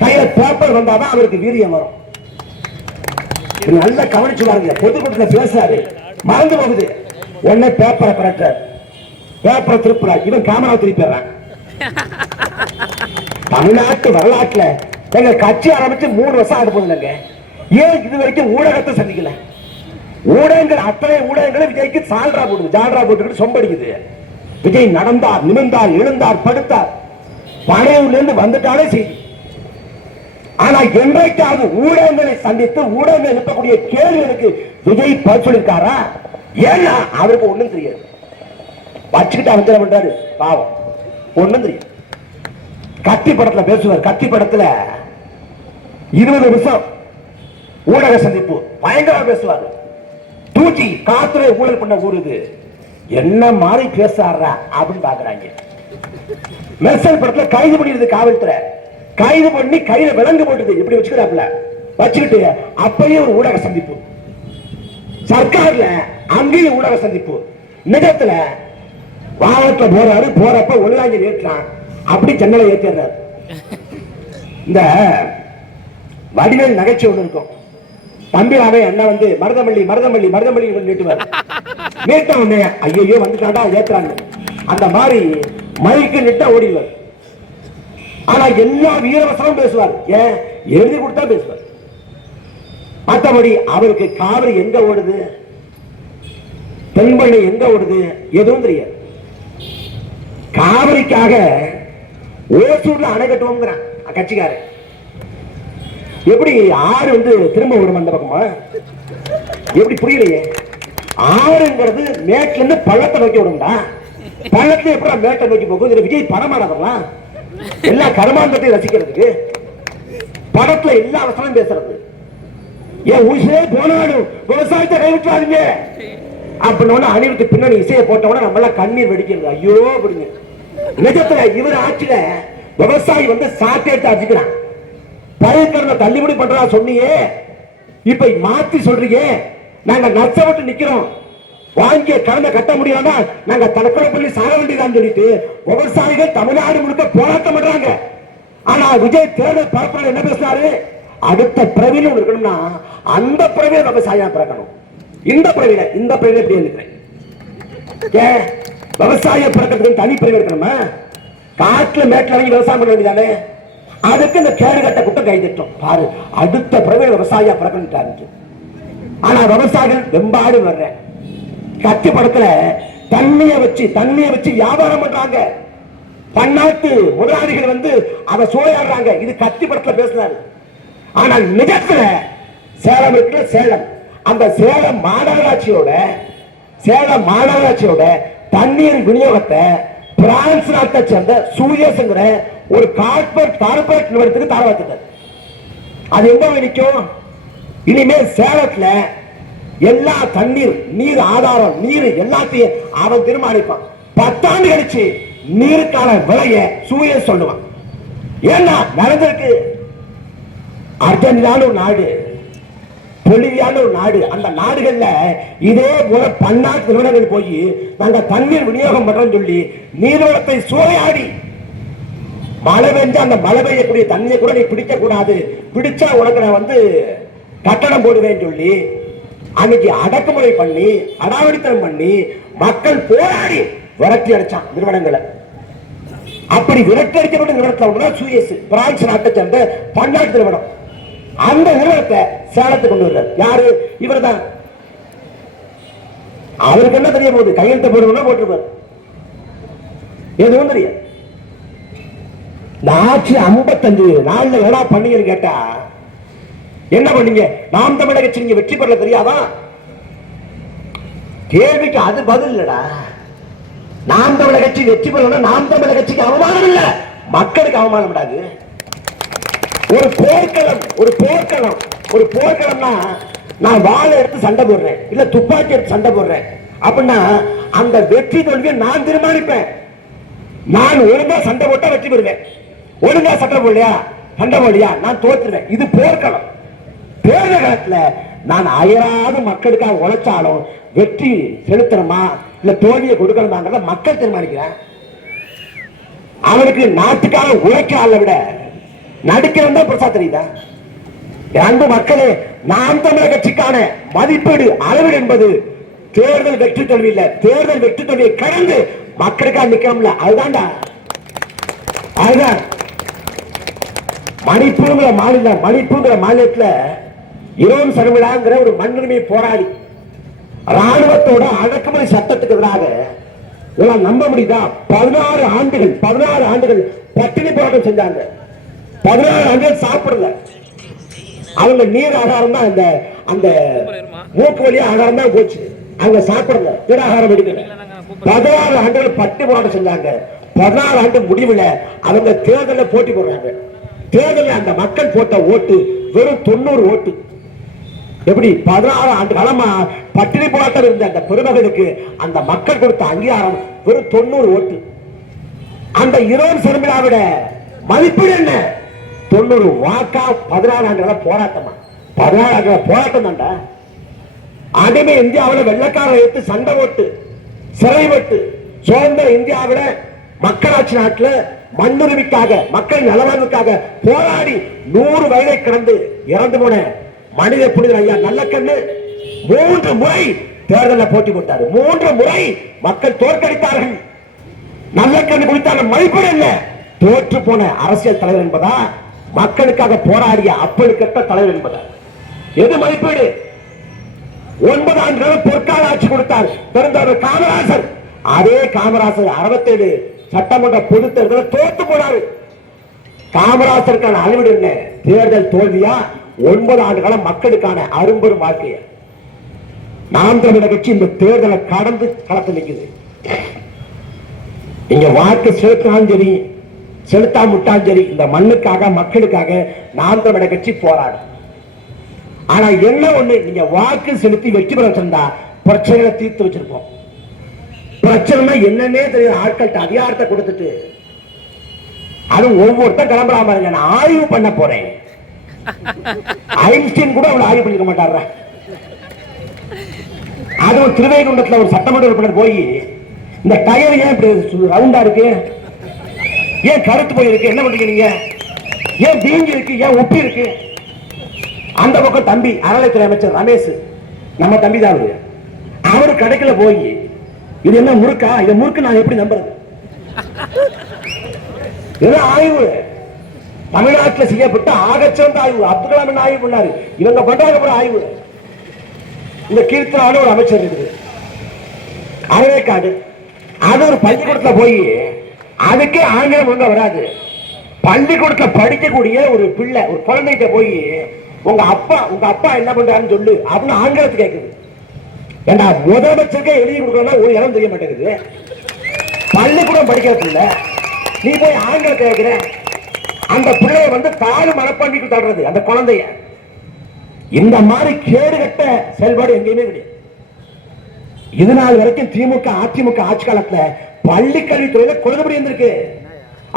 கையில பேப்பர் வந்தாதான் அவருக்கு வீரியம் வரும். நல்லா கவனிச்சு பாருங்க. பொதுக்கூட்டத்தில் பேசுறாரு, மறந்து போகுது. உடனே பேப்பரை பரட்டுறார், பேப்பரை திருப்புறார். இவன் கேமரா திருப்பிடுறான். தமிழ்நாட்டு வரலாற்றுல எங்க கட்சி ஆரம்பிச்சு 3 வருஷம் ஆக போதில்லைங்க. ஏன் இது வரைக்கும் ஊடகத்தை சந்திக்கல? ஊடகங்கள் அத்தனை ஊடகங்களும் விஜய்க்கு சால்ரா போடுது, ஜால்ரா போட்டுக்கிட்டு சொம்படிக்குது. விஜய் நடந்தார், நிமிர்ந்தார், எழுந்தார், படுத்தார், பழையூர்ல இருந்து வந்துட்டாலே செய்தி. ஆனா என்றைக்காவது ஊடகங்களை சந்தித்து ஊடகங்கள் எழுப்பக்கூடிய கேள்விகளுக்கு விஜய் பதில் சொல்லியிருக்காரா? ஏன்னா அவருக்கு ஒண்ணும் தெரியாது. வச்சுக்கிட்டு அமைச்சர் பண்றாரு பாவம், ஒண்ணும் தெரியும். கத்தி படத்துல பேசுவார். கத்தி படத்துல 20 நிமிஷம் ஊடக சந்திப்பு பயங்கரமா பேசுவாரு. தூச்சி காத்துல ஊழல் பண்ண ஊருது என்ன மாதிரி பேசாரா அப்படின்னு பாக்குறாங்க. மெர்சல் படத்துல கைது பண்ணிடுது காவல்துறை. கைது பண்ணி கையில விலங்கு போட்டுது. இப்படி வச்சுக்கிறாப்ல வச்சுக்கிட்டு அப்பயே ஒரு ஊடக சந்திப்பு. சர்க்கார்ல அங்கேயும் ஊடக சந்திப்பு. நிஜத்துல வாகனத்துல போறாரு, போறப்ப ஒழுங்காங்க ஏற்றான், அப்படி ஜன்னலை ஏற்றிடுறாரு. இந்த வடிவேல் நகைச்சுவை ஒண்ணு இருக்கும். தம்பிராவே அண்ணன் வந்து மருதமல்லி மருதமல்லி மருதமல்லி நீட்டுவார். நீட்ட உடனே ஐயோ வந்துட்டாண்டா ஏற்றான்னு அந்த மாதிரி மைக்கு நிட்ட ஓடிடுவார். ஆனா எல்லா வீரவசனம் பேசுவார். ஏன் எழுதி கொடுத்தா பேசுவார். மற்றபடி அவருக்கு காவிரி எங்க ஓடுது, தென்பண்ணை எங்க ஓடுது எதுவும் தெரியாது. காவிரிக்காக ஓசூர்ல அணை கட்டுவோம் கட்சிக்காரன். எப்படி ஆறு வந்து திரும்ப வரும் அந்த பக்கமா? எப்படி புரியலையே. ஆறுங்கிறது மேட்ல இருந்து பள்ளத்தை நோக்கி விடும்டா. பள்ளத்துல எப்படி மேட்டை நோக்கி போகும்? விஜய் படமாடலாம் எல்லா கருமாந்தத்தை ரசிக்கிறதுக்கு படத்துல எல்லா அவசரம் பேசுறது. ஏன் உயிரே போனாலும் விவசாயத்தை கைவிட்டாருங்க அப்படின்னு அணிவுக்கு பின்னாடி இசையை போட்டவன நம்ம எல்லாம் கண்ணீர் வெடிக்கிறது. ஐயோ அப்படிங்க. நிஜத்துல இவர் ஆட்சியில விவசாயி வந்து சாட்டை எடுத்து அடிச்சுக்கிறான். பயிர்கடனை தள்ளுபடி பண்றா சொன்னீங்க, இப்ப மாத்தி சொல்றீங்க. நாங்க நஷ்டப்பட்டு நிக்கிறோம், வாங்கிய கடனை கட்ட முடியாம நாங்க தற்கொலை பண்ணி சாக வேண்டியதான் சொல்லிட்டு விவசாயிகள் தமிழ்நாடு முழுக்க போராட்டம் பண்றாங்க. ஆனா விஜய் தேர்தல் பரப்புரை என்ன பேசினாரு? அடுத்த பிறவில இருக்கணும்னா அந்த பிறவில விவசாயியா பிறக்கணும். இந்த பிறவில எப்படி இருக்கிறேன்? விவசாய பிறக்கிறதுக்கு தனி பிறவி இருக்கணுமா? காட்டுல மேட்ல வாங்கி விவசாயம் பண்ண வேண்டியதானே? அதுக்கு இந்த கேடு கட்ட குட்டம் கைதிட்டோம் பாரு. அடுத்த பிறவில விவசாயியா பிறக்கணும். ஆனா விவசாயிகள் வெம்பாடு வர்றேன். கத்தி படத்துல தண்ணிய வச்சு வியாபாரம் பண்றாங்க. பன்னாட்டு முதலாளிகள் வந்து அதை சோயாடுறாங்க. இது கத்தி படத்துல பேசுறாரு. ஆனால் நிஜத்துல சேலம் இருக்குல்ல, சேலம், அந்த சேலம் மாநகராட்சியோட தண்ணீர் விநியோகத்தை பிரான்ஸ் நாட்டை சேர்ந்த சூயஸ்ங்கிற ஒரு கார்பரேட் நிறுவனத்துக்கு தர வச்சுட்டார். அது எங்க நிற்கும்? இனிமே சேலத்துல எல்லா நீர் ஆதாரம், நீர் எல்லாத்தையும் அவன் தீர்மானிப்பான். 10 ஆண்டு கழிச்சு நீருக்கான விலைய சூயஸ் சொல்லுவான். ஏன்னா நடந்திருக்கு. அர்ஜென்டினான ஒரு நாடு, பொலிவியான ஒரு நாடு, அந்த நாடுகள்ல இதே போல பன்னாட்டு நிறுவனங்கள் போய் நாங்க தண்ணீர் விநியோகம் பண்றோம்னு சொல்லி நீர்வளத்தை சூறையாடி மழை பெஞ்சு அந்த மழை பெய்யக்கூடிய தண்ணியை கூட நீ பிடிக்க கூடாது, பிடிச்சா உனக்கு நான் வந்து கட்டணம் போடுவேன்னு சொல்லி அன்னைக்கு அடக்குமுறை பண்ணி அடாவடித்தனம் பண்ணி மக்கள் போராடி விரட்டி அடிச்சான் நிறுவனங்களை. அப்படி விரட்டி அடிக்கப்பட்ட நிறுவனத்தில் சூயஸ், பிரான்ஸ் நாட்டை சேர்ந்த பன்னாட்டு நிறுவனம். அந்த நிறுவனத்தை சேலத்தை கொண்டு வர்றார். யாரு? இவர் தான். அவருக்கு என்ன தெரிய போகுது? கையெழுத்த போடுவோம்னா போட்டிருப்பார். எதுவும் தெரியாது. ஆட்சி 55 நாள்ல வேணா பண்ணீங்கன்னு கேட்டா என்ன பண்ணீங்க? நாம் தமிழக கட்சி நீங்க வெற்றி பெறல தெரியாதா? கேள்விக்கு அது பதில் இல்லடா. நாம் தமிழக கட்சி வெற்றி பெறணும், நாம் தமிழக கட்சிக்கு அவமானம் இல்ல, மக்களுக்கு அவமானம் விடாது. ஒரு போர்க்களம்னா நான் வாழை எடுத்து சண்டை போடுறேன், இல்ல துப்பாக்கி எடுத்து சண்டை போடுறேன் அப்படின்னா அந்த வெற்றி தோல்வியை நான் தீர்மானிப்பேன். நான் ஒழுங்கா சண்டை போட்டா வெற்றி பெறுவேன், ஒழுங்கா சண்டை போடலையா நான் தோற்றுவேன். இது போர்க்களம். தேர்தல் காலத்துல நான் அயராது மக்களுக்காக உழைச்சாலும் வெற்றி செலுத்தணுமா இல்ல தோல்வியை கொடுக்கணுமாங்கிறத மக்கள் தீர்மானிக்கிறேன். அவனுக்கு நாட்டுக்காக உழைக்க ஆள விட நடிக்கிறதா பிரசா தெரியுதா? அன்பு மக்களே, நாம் தமிழக கட்சிக்கான மதிப்பீடு அளவீடு என்பது தேர்தல் வெற்றி தோல்வி இல்ல, தேர்தல் வெற்றி தோல்வியை கடந்து மக்களுக்காக நிக்கணும்ல, அதுதான்டா. அதுதான் மணிப்பூர்ங்கிற மாநிலத்துல இரோன் சர்மிளாங்கிற ஒரு மண்ணுரிமை போராடி ராணுவத்தோட அடக்குமுறை சட்டத்துக்கு எதிராக நம்ப முடியுதா? 16 ஆண்டுகள் பட்டினி போராட்டம் செஞ்சாங்க. 16 ஆண்டுகள் சாப்பிடல. அவங்க நீர் ஆகாரம் தான், அந்த மூக்கு வழியா ஆகாரம் தான் போச்சு. அவங்க சாப்பிடல, பிற ஆகாரம் எடுக்கல. 16 ஆண்டுகள் பட்டினி போராட்டம் செஞ்சாங்க. 16 ஆண்டு முடிவில் அவங்க தேர்தலில் போட்டி போடுறாங்க. தேர்தலில் அந்த மக்கள் போட்ட ஓட்டு வெறும் 90 ஓட்டு. எப்படி 16 ஆண்டு காலமா பட்டினி போராட்டம் இருந்த அந்த பெருமகளுக்கு அந்த மக்கள் கொடுத்த அங்கீகாரம் வெறும் 90 ஓட்டு. அந்த இரோன் சர்மிளாவோட மதிப்பீடு என்ன? 90 வாக்கா. 16 ஆண்டுகள போராட்டமா? 16 ஆண்டுகள போராட்டம் தான்டா. அடிமை இந்தியாவில் வெள்ளக்காரரை எடுத்து சண்டை ஓட்டு, சிறை ஓட்டு, சுதந்திர இந்தியாவில் மக்களாட்சி நாட்டில் மண்ணுரிமைக்காக, மக்கள் நலவாழ்வுக்காக போராடி 100 வயதை கடந்து இறந்து போன மனித புனிதர் ஐயா நல்லக்கண்ணு 3 முறை தேர்தலில் போட்டி போட்டார். 3 முறை மக்கள் தோற்கடித்தார்கள். நல்லக்கண்ணு குறித்தான மதிப்பீடு என்ன? தோற்று போன அரசியல் தலைவர் என்பதா, மக்களுக்காக போராடிய அப்பழுக்கற்ற தலைவர் என்பதா? எது மதிப்பீடு? 9 ஆண்டுகள் பொற்கால ஆட்சி கொடுத்தார் பெருந்தலைவர் காமராசர். அதே காமராசர் 67 சட்டமன்ற பொது தேர்தலில் தோற்று போனார். காமராசருக்கான அளவீடு என்ன? தேர்தல் தோல்வியா 9 ஆண்டு காலம் மக்களுக்கான அரும்பெரும் வாழ்க்கைய? நாம் தமிழக கட்சி இந்த தேர்தலை கடந்து களத்தில் நிற்குது. இங்க வாக்கு செலுத்தினாலும் சரி, செலுத்தாமட்டாலும் சரி, இந்த மண்ணுக்காக மக்களுக்காக நாம் தமிழக கட்சி போராடும். ஆனா என்ன ஒண்ணு, நீங்க வாக்கு செலுத்தி வெற்றி பெற வச்சிருந்தா பிரச்சனைகளை தீர்த்து வச்சிருப்போம். பிரச்சனை என்னன்னே தெரியும் ஆட்கள்கிட்ட அதிகாரத்தை கொடுத்துட்டு அது ஒவ்வொருத்தர் கிளம்பலாம நான் ஆய்வு பண்ண போறேன். ஐன்ஸ்டீன் கூட அவளை ஆய்வு பண்ணிக்க மாட்டார். அது ஒரு திருவைகுண்டத்துல ஒரு சட்டமன்ற உறுப்பினர் போய் இந்த டயர் ஏன் இப்படி ரவுண்டா இருக்கு, ஏன் கருத்து போயிருக்கு, என்ன பண்றீங்க நீங்க, ஏன் பீங்கி இருக்கு, ஏன் உப்பி இருக்கு? அந்த பக்கம் தம்பி அறநிலையத்துறை அமைச்சர் ரமேஷ், நம்ம தம்பி தான் அவரு கடைக்குள்ள போய் இது என்ன முறுக்கா, இதை முறுக்கு நான் எப்படி நம்புறது? இதெல்லாம் ஆய்வு தமிழ்நாட்டில் செய்யப்பட்ட ஆகச்சிறந்த ஆய்வு. அப்துல் கலாம் என்ன ஆய்வு பண்ணாரு, இவங்க பண்றாங்க ஆய்வு. இந்த கீர்த்தனான ஒரு அமைச்சர் இருக்குது, அரைவேக்காடு. அது ஒரு பள்ளிக்கூடத்துல போய் அதுக்கே ஆங்கிலம் ஒழுங்கா வராது. பள்ளிக்கூடத்துல படிக்கக்கூடிய ஒரு பிள்ளை ஒரு குழந்தைகிட்ட போய் உங்க அப்பா என்ன பண்றாருன்னு சொல்லு அப்படின்னு ஆங்கிலத்தை கேட்குது. ஏண்டா முதலமைச்சருக்கே எழுதி கொடுக்கணும்னா ஒரு இடம் தெரிய மாட்டேங்குது. பள்ளிக்கூடம் படிக்கிறது இல்ல, நீ போய் ஆங்கிலத்தை கேட்கிற. அந்த பிள்ளைய வந்து தாழ் மனப்பான்மைக்கு தள்ளுறது அந்த குழந்தைய. இந்த மாதிரி கேடுகட்ட செயல்பாடு எங்கேயுமே கிடையாது. இது நாள் வரைக்கும் திமுக அதிமுக ஆட்சி காலத்துல பள்ளி கல்வித்துறையில குறைபடி இருந்திருக்கு.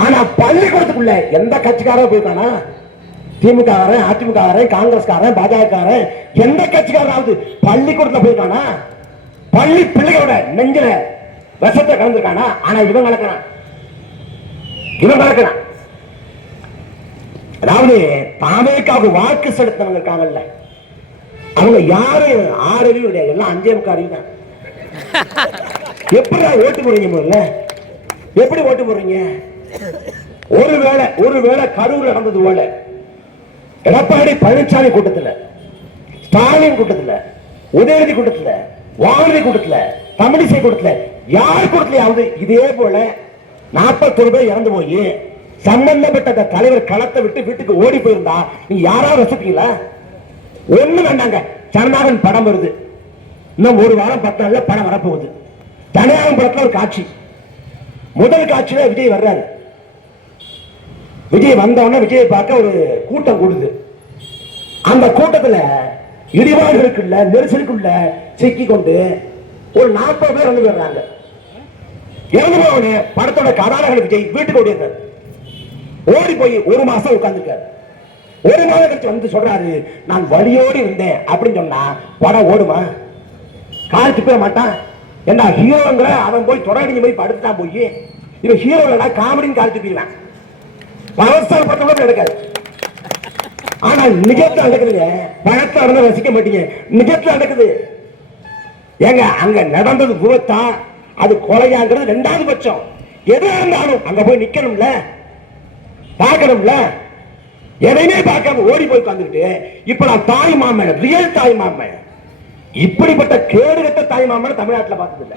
ஆனா பள்ளிக்கூடத்துக்குள்ள எந்த கட்சிக்காரன் போயிருக்கானா? திமுக அதிமுக காங்கிரஸ்காரன் பாஜக எந்த கட்சிக்காராவது பள்ளிக்கூடத்துல போயிருக்கானா? பள்ளி பிள்ளைகளோட நெஞ்சில விஷத்தை கலந்துருக்கானா? ஆனா இவன் கலக்கிறான். அதாவது தாவேக்காவுக்கு வாக்கு செலுத்தவங்க இருக்காங்கல்ல, அவங்க யாரும் 6 அறிவு கிடையாது, எல்லாம் 5 அறிவு தான். எப்படி ஓட்டு போடுறீங்க? முதல்ல எப்படி ஓட்டு போடுறீங்க? ஒருவேளை கரூர் நடந்தது போல எடப்பாடி பழனிசாமி கூட்டத்தில், ஸ்டாலின் கூட்டத்தில், உதயநிதி கூட்டத்தில், வானதி கூட்டத்தில், தமிழிசை கூட்டத்தில், யார் கூட்டத்திலாவது இதே போல 41 பேர் இறந்து போய் சம்பந்தப்பட்ட தலைவர் களத்தை விட்டு வீட்டுக்கு ஓடி போயிருந்தா நீ யாராவது ரசிப்பீங்களா? ஒண்ணு வேண்டாங்க. ஜனநாயகன் படம் வருது, இன்னும் 1 வாரம் 10 நாள்ல படம் வரப்போகுது. ஜனநாயகம் படத்துல ஒரு காட்சி, முதல் காட்சியில விஜய் வர்றாரு. விஜய் வந்தவொடனே விஜய் பார்க்க ஒரு கூட்டம் கூடுது. அந்த கூட்டத்துல இடிபாடுகளுக்குள்ள நெரிசலுக்குள்ள சிக்கி கொண்டு ஒரு 40 பேர் வந்து வர்றாங்க. இறந்து போன படத்தோட கதாநாயகன் விஜய் வீட்டுக்கு ஓடியாரு. ஓடி போய் 1 மாசம் உட்கார்ந்துருக்காரு. 1 மாதம் கழிச்சு வந்து சொல்றாரு, நான் வழியோடு இருந்தேன் அப்படின்னு சொன்னா படம் ஓடுமா? கால் துப்ப மாட்டான். என்ன ஹீரோங்கிற அவன் போய் தொடர்ந்து போய் படுத்துட்டான். போய் இவன் ஹீரோ இல்லடா காமெடின்னு கால் துப்பிடுவான். பழசால் படத்தோட நடக்காது. ஆனா நிஜத்துல நடக்குதுங்க. பழத்தை நடந்த ரசிக்க மாட்டீங்க, நிஜத்துல நடக்குது. ஏங்க அங்க நடந்தது விபத்தா அது கொலையாங்கிறது 2வது பட்சம். எது இருந்தாலும் அங்க போய் நிக்கணும்ல, பார்க்கணும்ல. எதையுமே பார்க்காம ஓடி போய் உட்கார்ந்துட்டு இப்ப நான் தாய் மாமன், ரியல் தாய் மாமன், இப்படிப்பட்ட கேடுகட்ட தாய் மாமன் தமிழ்நாட்டில் பார்த்தது இல்லை.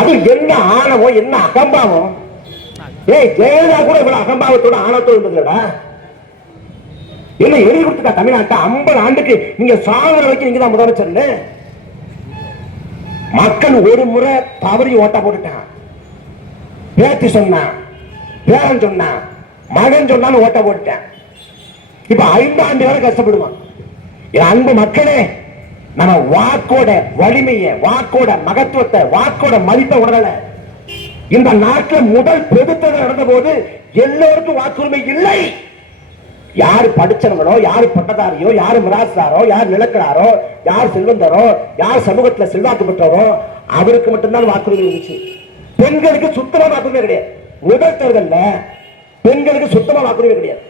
அது என்ன ஆணவம், என்ன அகம்பாவம்! ஏய் ஜெயலலிதா கூட இவ்வளவு அகம்பாவத்தோட ஆணவத்தோடு இருந்ததுடா. என்ன எழுதி கொடுத்துட்டா தமிழ்நாட்டை 50 ஆண்டுக்கு நீங்க சாகுற வரைக்கும் நீங்க தான் முதலமைச்சர். மக்கள் ஒரு முறை தவறி ஓட்ட போட்டுட்டான். பேத்தி சொன்னான், பேரன் சொன்னான், மகன் சொன்னான்னு ஓட்ட போட்டுட்டேன். இப்ப 5 ஆண்டு வரை கஷ்டப்படுவான். என் அன்பு மக்களே, நம்ம வாக்கோட வலிமையை, வாக்கோட மகத்துவத்தை, வாக்கோட மதிப்பை உணரல. இந்த நாட்டில் முதல் பொதுத்தேர்தல் நடந்த போது எல்லோருக்கும் வாக்குரிமை இல்லை. யாரு படிச்சவங்களோ, யாரு பட்டதாரியோ, யாரு மிராசுதாரோ, யார் நிலக்கிறாரோ, யார் செல்வந்தரோ, யார் சமூகத்தில் செல்வாக்கு பெற்றவரோ அவருக்கு மட்டும்தான் வாக்குரிமை இருந்துச்சு. பெண்களுக்கு சுத்தமா வாக்குரிமை கிடையாது. முதல் தேர்தல்ல பெண்களுக்கு சுத்தமா வாக்குரிமை கிடையாது.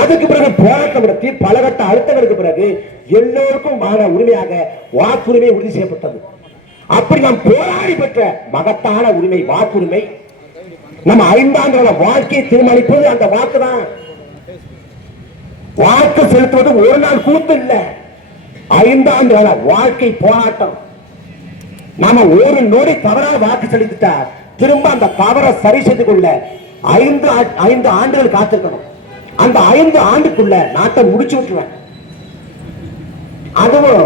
அதுக்கு பிறகு போராட்டம் நடத்தி பல கட்ட அழுத்தங்களுக்கு பிறகு எல்லோருக்கும் உரிமையாக வாக்குரிமை உறுதி செய்யப்பட்டது. அப்படி நாம் போராடி பெற்ற மகத்தான உரிமை வாக்குரிமை. நம்ம 5 ஆண்டு வாழ்க்கையை தீர்மானிப்பது அந்த வாக்கு தான். வாக்கு செலுத்துவது ஒரு நாள் கூத்து இல்ல, 5 ஆண்டு வாழ்க்கை போராட்டம். நாம ஒரு நொடி தவறாக வாக்கு செலுத்திட்டா திரும்ப அந்த தவறை சரி செய்து கொள்ள 5 ஆண்டுகள் காத்திருக்கணும். அந்த 5 ஆண்டுக்குள்ள நாட்டை முடிச்சு விட்டுருவேன். அதுவும்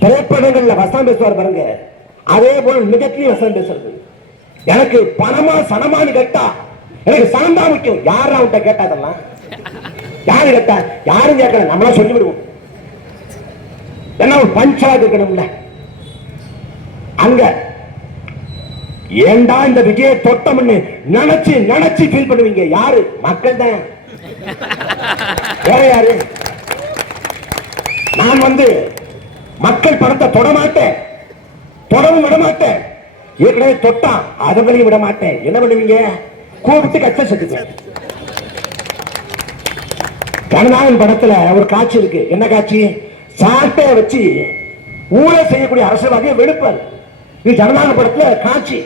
திரைப்படங்கள்ல வசனம் பேசுவார் பாருங்க, அதே போல நிஜத்திலையும் வசனம் பேசுறது. எனக்கு பணமா சனமானு கேட்டா எனக்கு சனம் தான் முக்கியம். யாரா அவன்கிட்ட கேட்டா? அதெல்லாம் யாரு கேட்டா? யாரும் கேட்கல, நம்மளா சொல்லிவிடுவோம். என்ன ஒரு பஞ்சாயத்து இருக்கணும்ல அங்க. ஏண்டா இந்த விஜய தொட்டம்னு நினைச்சு நினைச்சு ஃபீல் பண்ணுவீங்க. யாரு? மக்கள் தான். வேற யாரு? நான் வந்து மக்கள் படத்தை தொட மாட்டேன், தொடவும் விட மாட்டேன். ஏற்கனவே தொட்டா அதங்களையும் விட மாட்டேன். என்ன பண்ணுவீங்க? கூப்பிட்டு கச்ச செத்துக்குவேன். ஜனநாயகன் படத்துல ஒரு காட்சி இருக்கு. என்ன காட்சி? சாட்டையை வச்சு ஊழல் செய்யக்கூடிய அரசியல்வாதியை வெளுப்பார். இது ஜனநாயக படத்துல காட்சி.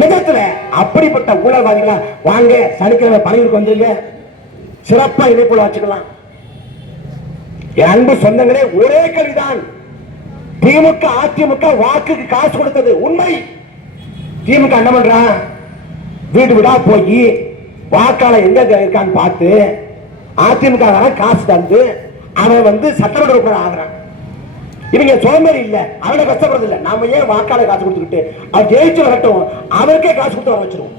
நிஜத்துல அப்படிப்பட்ட ஊழல்வாதிகளா வாங்க சனிக்கிழமை பணிக்கு வந்துருங்க, சிறப்பா இணைப்புல வச்சுக்கலாம். என் அன்பு சொந்தங்களே, ஒரே கேள்விதான். திமுக அதிமுக வாக்குக்கு காசு கொடுத்தது உண்மை. திமுக என்ன பண்றான், வீடு வீடா போய் வாக்காளர் எங்க இருக்கான்னு பார்த்து அதிமுக காசு தந்து அவன் சட்டமன்ற உறுப்பினர் ஆகிறான். இவங்க சோம்பேறி இல்ல, அவனை கஷ்டப்படுறது இல்ல. நாம ஏன் வாக்காளர் காசு கொடுத்துக்கிட்டு அவர் ஜெயிச்சு வரட்டும், அவருக்கே காசு கொடுத்து வர வச்சிருவோம்.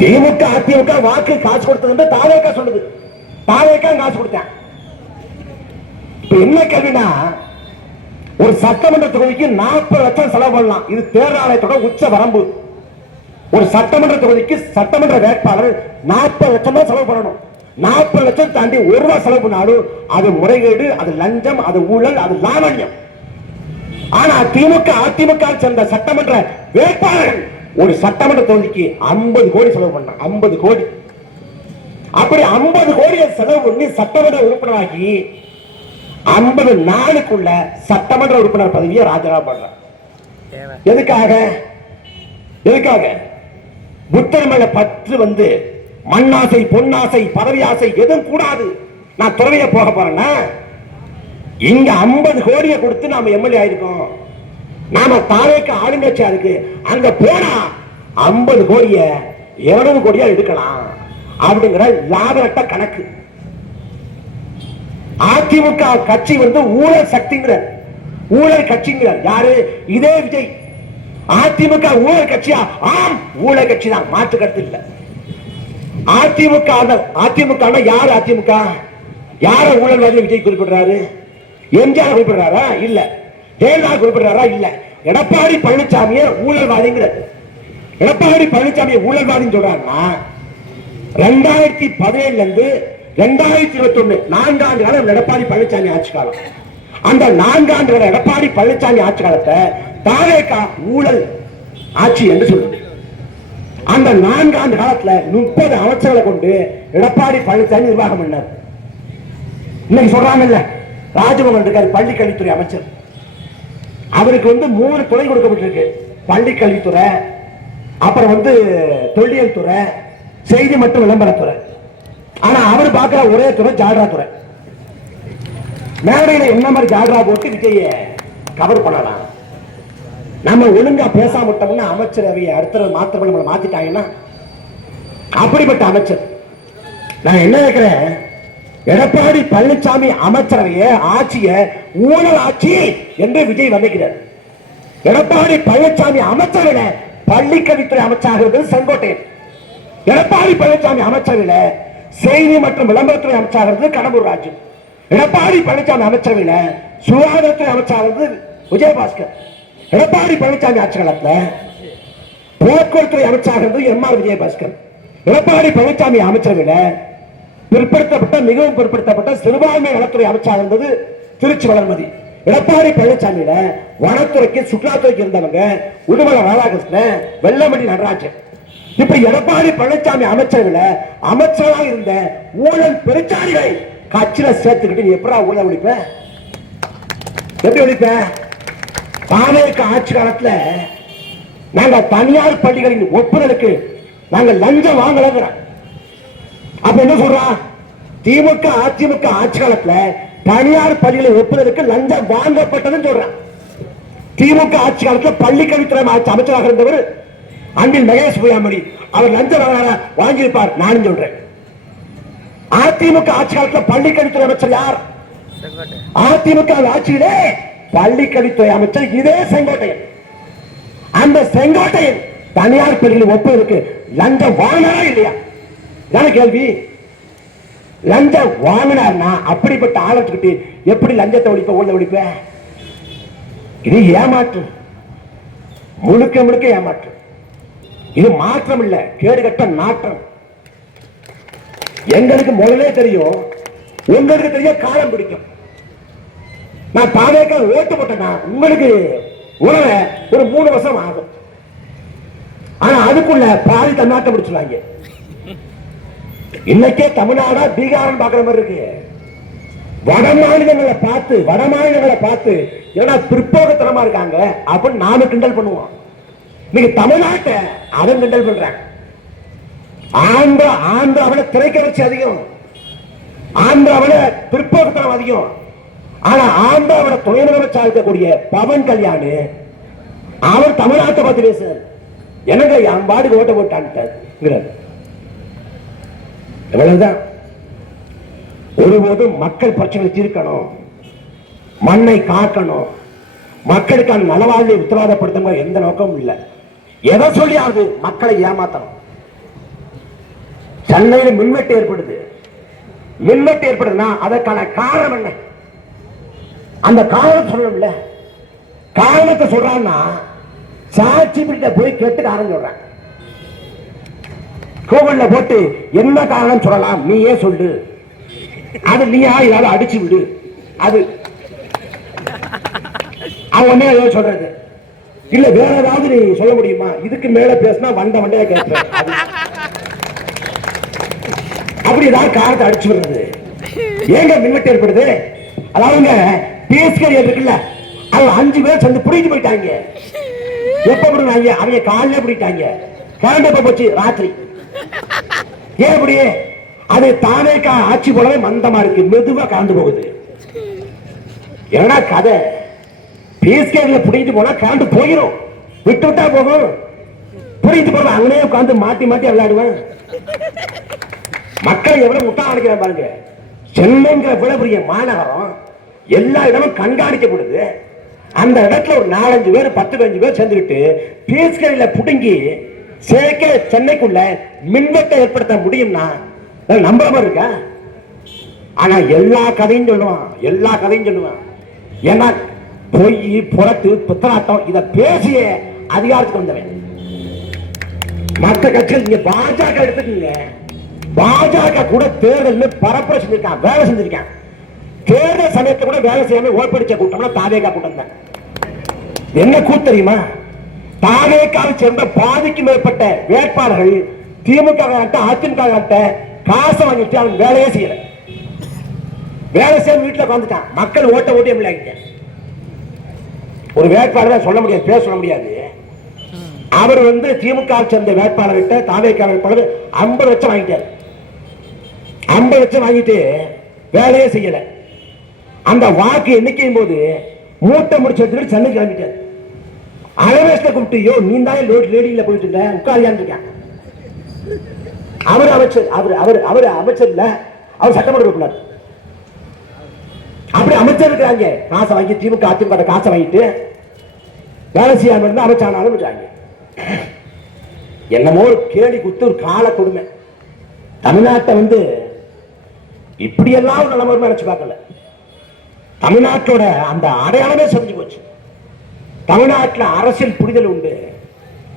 திமுக அதிமுக வாக்கு காசு கொடுத்தது தாவேக்கா சொல்லுது. தாவேக்கா காசு கொடுத்தேன். இப்ப என்ன கேள்வினா, ஒரு சட்டமன்ற தொகுதிக்கு 40 லட்சம் செலவு பண்ணலாம். இது தேர்தல் ஆணையத்தோட உச்ச வரம்பு. ஒரு சட்டமன்ற தொகுதிக்கு சட்டமன்ற வேட்பாளர் 40 லட்சம் தான் செலவு பண்ணணும். 40 லட்சம் தாண்டி ₹1 செலவு பண்ணாலும் அது முறைகேடு, அது லஞ்சம், அது ஊழல், அது லாவண்யம். ஆனா திமுக அதிமுக சேர்ந்த சட்டமன்ற வேட்பாளர்கள் ஒரு சட்டமன்ற தொகுதிக்கு 50 கோடி செலவு பண்ணாங்க. 50 கோடி. அப்படி 50 கோடியை செலவு பண்ணி சட்டமன்ற உறுப்பினராகி 50 நாளுக்குள்ள சட்டமன்ற உறுப்பினர் பதவியை ராஜினாமா பண்றாங்க. எதுக்காக? எதுக்காக? புத்தர் மேல பற்று மண்ணாசை, பொன்னாசை, பதவி ஆசை எதுவும் கூடாது. நான் துறவிய போக போறேன்னா இங்க 50 கோடியை கொடுத்து நாம எம்எல்ஏ ஆயிருக்கோம். நாம தாவேக்கு ஆளுங்கட்சியா இருக்கு. அங்க போனா 50 கோடிய 200 கோடியா எடுக்கலாம் அப்படிங்கிற லாபரட்ட கணக்கு. அதிமுக கட்சி ஊழல் சக்திங்கிற, ஊழல் கட்சிங்கிற யாரு? இதே விஜய். அதிமுக ஊழல் கட்சியா? ஆம், ஊழல் கட்சி தான், மாற்று கருத்து இல்ல. அதிமுக அதிமுக யாரு? அதிமுக யார ஊழல்வாதி விஜய் குறிப்பிடுறாரு? எம்ஜிஆர் குறிப்பிடுறாரா? இல்ல. ஜெயலலிதா குறிப்பிடுறாரா? இல்ல. எடப்பாடி பழனிசாமிய ஊழல்வாதிங்கிறது. எடப்பாடி பழனிசாமியை ஊழல்வாதின்னு சொல்றாருன்னா 2017 இருந்து 2021 4 ஆண்டு காலம் எடப்பாடி பழனிசாமி ஆட்சி காலம். அந்த 4 ஆண்டு கால எடப்பாடி பழனிசாமி ஆட்சி காலத்தை தாவேகா ஊழல் ஆட்சி என்று சொல்லுது. அந்த 4 ஆண்டு காலத்துல 30 அமைச்சர்களை கொண்டு எடப்பாடி பழனிசாமி நிர்வாகம் பண்ணார். இன்னைக்கு சொல்றாங்கல்ல, ராஜமோகன் இருக்காரு, பள்ளி கல்வித்துறை அமைச்சர். அவருக்கு 3 துறை கொடுக்கப்பட்டிருக்கு. பள்ளி கல்வித்துறை, அப்புறம் தொல்லியல் துறை, செய்தி மற்றும் விளம்பரத்துறை. ஆனா அவர் பார்க்கிற ஒரே துறை ஜால்ரா துறை. மேடையில என்ன மாதிரி ஜால்ரா போட்டு விஜய கவர் பண்ணலாம். நம்ம ஒழுங்கா பேசாம விட்டோம்னா அமைச்சரவையை அடுத்த மாத்திரம் நம்மளை மாத்திட்டாங்கன்னா அப்படிப்பட்ட அமைச்சர். நான் என்ன கேட்கிறேன், எடப்பாடி பழனிசாமி அமைச்சரவைய ஆட்சிய ஊழல் ஆட்சி என்று விஜய் வர்ணிக்கிறார். எடப்பாடி பழனிசாமி அமைச்சரவையில பள்ளி கல்வித்துறை அமைச்சராக செங்கோட்டையன். எடப்பாடி பழனிசாமி அமைச்சரவையில செய்தி மற்றும் விளம்பரத்துறை அமைச்சராக கடம்பூர் ராஜு. எடப்பாடி பழனிசாமி அமைச்சரவையில சுகாதாரத்துறை அமைச்சராக விஜயபாஸ்கர். எடப்பாடி பழனிசாமி ஆட்சி காலத்தில் போக்குவரத்துறை அமைச்சராக எம்.ஆர். விஜயபாஸ்கர். எடப்பாடி பழனிசாமி அமைச்சரவையில பிற்படுத்தப்பட்ட, மிகவும் பிற்படுத்தப்பட்ட சிறுபான்மை நலத்துறை அமைச்சராக இருந்தது திருச்சி வளர்மதி. எடப்பாடி பழனிசாமியில வனத்துறைக்கு, சுற்றுலாத்துறைக்கு இருந்தவங்க உடுமலை ராதாகிருஷ்ணன், வெள்ளமணி நடராஜன். இப்ப எடப்பாடி பழனிசாமி அமைச்சரவையில அமைச்சராக இருந்த ஊழல் பெருச்சாரிகளை கட்சியில சேர்த்துக்கிட்டு நீ எப்படா ஊழல் ஒழிப்ப? எப்படி ஒழிப்ப? தாவேக ஆட்சி காலத்துல நாங்க தனியார் பள்ளிகளின் ஒப்புதலுக்கு நாங்க லஞ்சம் வாங்கல. அப்ப என்ன சொல்றான்? திமுக அதிமுக ஆட்சி காலத்துல தனியார் பள்ளிகளின் ஒப்புதலுக்கு லஞ்சம் வாங்கப்பட்டதுன்னு சொல்றான். திமுக ஆட்சி காலத்துல பள்ளி கல்வித்துறை அமைச்சராக இருந்தவர் அன்பில் மகேஷ் பொய்யாமொழி. அவர் லஞ்சம் வாங்கியிருப்பார். நானும் சொல்றேன். அதிமுக ஆட்சி காலத்தில் பள்ளி கல்வித்துறை அமைச்சர் யார்? அதிமுக ஆட்சியிலே பள்ளி கல்வித்துறை அமைச்சர் இதே செங்கோட்டையன். அந்த செங்கோட்டையன் தனியார் பள்ளியில் ஒப்புதலுக்கு லஞ்சம் வாங்கினா இல்லையா? கேள்வி. லஞ்சம் வாங்கினார்னா அப்படிப்பட்ட ஆளத்துக்கிட்டு எப்படி லஞ்சத்தை ஒழிப்ப, ஊழல் ஒழிப்ப? இது ஏமாற்று, முழுக்க முழுக்க ஏமாற்று. இது மாற்றம் இல்ல, கேடுகட்ட நாற்றம். எங்களுக்கு முதலே தெரியும், உங்களுக்கு தெரியும், காலம் பிடிக்கும். நான் தாவேக்கா ஓட்டு போட்டேன்னா உங்களுக்கு உணவை ஒரு 3 வருஷம் ஆகும். ஆனா அதுக்குள்ள பாதி தன்னாட்டம் பிடிச்சிருவாங்க. இன்னைக்கே தமிழ்நாடா பீகாரம் பாக்குற மாதிரி இருக்கு. வட மாநிலங்களை பார்த்து ஏன்னா பிற்போக்குத்தனமா இருக்காங்க அப்படின்னு நாம கிண்டல் பண்ணுவோம். நீங்க தமிழ்நாட்டை அதன் கிண்டல் பண்றாங்க. ஆந்திராவில திரைக்கவர்ச்சி அதிகம், ஆந்திராவில பிற்போக்குத்தனம் அதிகம். ஆனா ஆந்திராவோட துணை முதலமைச்சர் இருக்கக்கூடிய பவன் கல்யாண் அவர் தமிழ்நாட்டை பத்தி பேசுறாரு. எனக்கு என் பாட்டுக்கு ஓட்ட போட்டான். எவ்வளவுதான். ஒருபோதும் மக்கள் பிரச்சனை தீர்க்கணும், மண்ணை காக்கணும், மக்களுக்கான நலவாழ்வை உத்தரவாதப்படுத்த எந்த நோக்கமும் இல்லை. எதை சொல்லியாவது மக்களை ஏமாத்தணும். சென்னையில் மின்வெட்டு ஏற்படுது. மின்வெட்டு ஏற்படுதுன்னா அதற்கான காரணம் என்ன? அந்த காரணம் சொல்லணும்ல. காரணத்தை சொல்றான்னா சாட்சி பிடித்த போய் கேட்டு காரணம் சொல்றான். கூகுள்ல போட்டு என்ன காரணம் சொல்லலாம் நீயே சொல்லு, அது நீயா இதால அடிச்சு விடு, அது அவன் சொல்றது இல்ல. வேற ஏதாவது நீ சொல்ல முடியுமா? இதுக்கு மேல பேசினா வண்டையா கேட்பேன். அப்படி ஏதாவது காரணத்தை அடிச்சு விடுறது. ஏங்க மின்வெட்டு ஏற்படுது? அதாவது பேஸ்கர் இருக்குல்ல, அவங்க 5 பேர் சேர்ந்து புடிச்சு போயிட்டாங்க. எப்ப பிடிச்சாங்க? அவங்க காலையில பிடிட்டாங்க. கரண்ட் எப்ப போச்சு? ராத்திரி. ஏன் அப்படி? அது தானே ஆட்சி போலவே மந்தமா இருக்கு, மெதுவா கலந்து போகுது. ஏன்னா கதை பேஸ்கர்ல புடிட்டு போனா கரண்ட் போயிடும், விட்டு விட்டா போகும். புடிட்டு போற அங்கனே உட்காந்து மாட்டி மாட்டி விளையாடுவேன். மக்கள் எவ்வளவு முட்டா அடைக்கிறான் பாருங்க. சென்னைங்கிற இவ்வளவு பெரிய மாநகரம் எல்லா இடமும் கண்காணிக்கப்படுது. அந்த இடத்துல ஒரு 4-5 பேர் 10-15 பேர் சேர்ந்துக்கிட்டு பேஸ்கரில புடுங்கி சேர்க்க சென்னைக்குள்ள மின்வெட்டை ஏற்படுத்த முடியும்னா நம்புற மாதிரி இருக்கா? ஆனா எல்லா கதையும் சொல்லுவான், எல்லா கதையும் சொல்லுவான். ஏன்னா பொய், புறத்து, புத்தராட்டம் இத பேசிய அதிகாரத்துக்கு வந்தவன். மற்ற கட்சிகள் நீங்க பாஜக எடுத்துக்கீங்க. பாஜக கூட தேர்தல் பரப்புரை செஞ்சிருக்கான், வேலை செஞ்சிருக்கான். தேர்தல் சமயத்தை கூட வேலை செய்யாம ஓய்வடிச்ச கூட்டம்னா தாவேகா கூட்டம் தான். என்ன கூத்து தெரியுமா? தாவேகாவை சேர்ந்த பாதிக்கும் மேற்பட்ட வேட்பாளர்கள் திமுக அதிமுக காசை வாங்கிட்டு அவன் வேலையே செய்யல. வேலை செய்ய வீட்டுல உட்காந்துட்டான். மக்கள் ஓட்ட ஓட்டி எம்எல்ஏ ஒரு வேட்பாளர் சொல்ல முடியாது, பேர் சொல்ல முடியாது. அவர் திமுக சேர்ந்த வேட்பாளர்கிட்ட தாவேகா வேட்பாளர் 50 லட்சம் வாங்கிட்டார். 50 லட்சம் வாங்கிட்டு வேலையே செய்யல. அந்த வாக்கு எண்ணிக்கையும் போது மூட்டை முடிச்சு எடுத்துட்டு சென்னை கிளம்பிட்டார். அலவேஸ்ல கூப்பிட்டு, யோ நீ தான் லேடியில போயிட்டு இருக்க, உட்காரியான்னு இருக்கான். அவர் அமைச்சர், அவர் அமைச்சர் இல்ல, அவர் சட்டமன்ற உறுப்பினர். அப்படி அமைச்சர் இருக்கிறாங்க. காசை வாங்கி திமுக அதிமுக காசை வாங்கிட்டு வேலை செய்யாம இருந்தா அமைச்சானாலும் விட்டாங்க. என்னமோ ஒரு கேலி குத்து, ஒரு கால கொடுமை. தமிழ்நாட்டை இப்படியெல்லாம் ஒரு நிலைமை நினைச்சு பார்க்கல. தமிழ்நாட்டோட அந்த அடையாளமே செஞ்சு போச்சு. தமிழ்நாட்டில் அரசியல் புரிதல் உண்டு,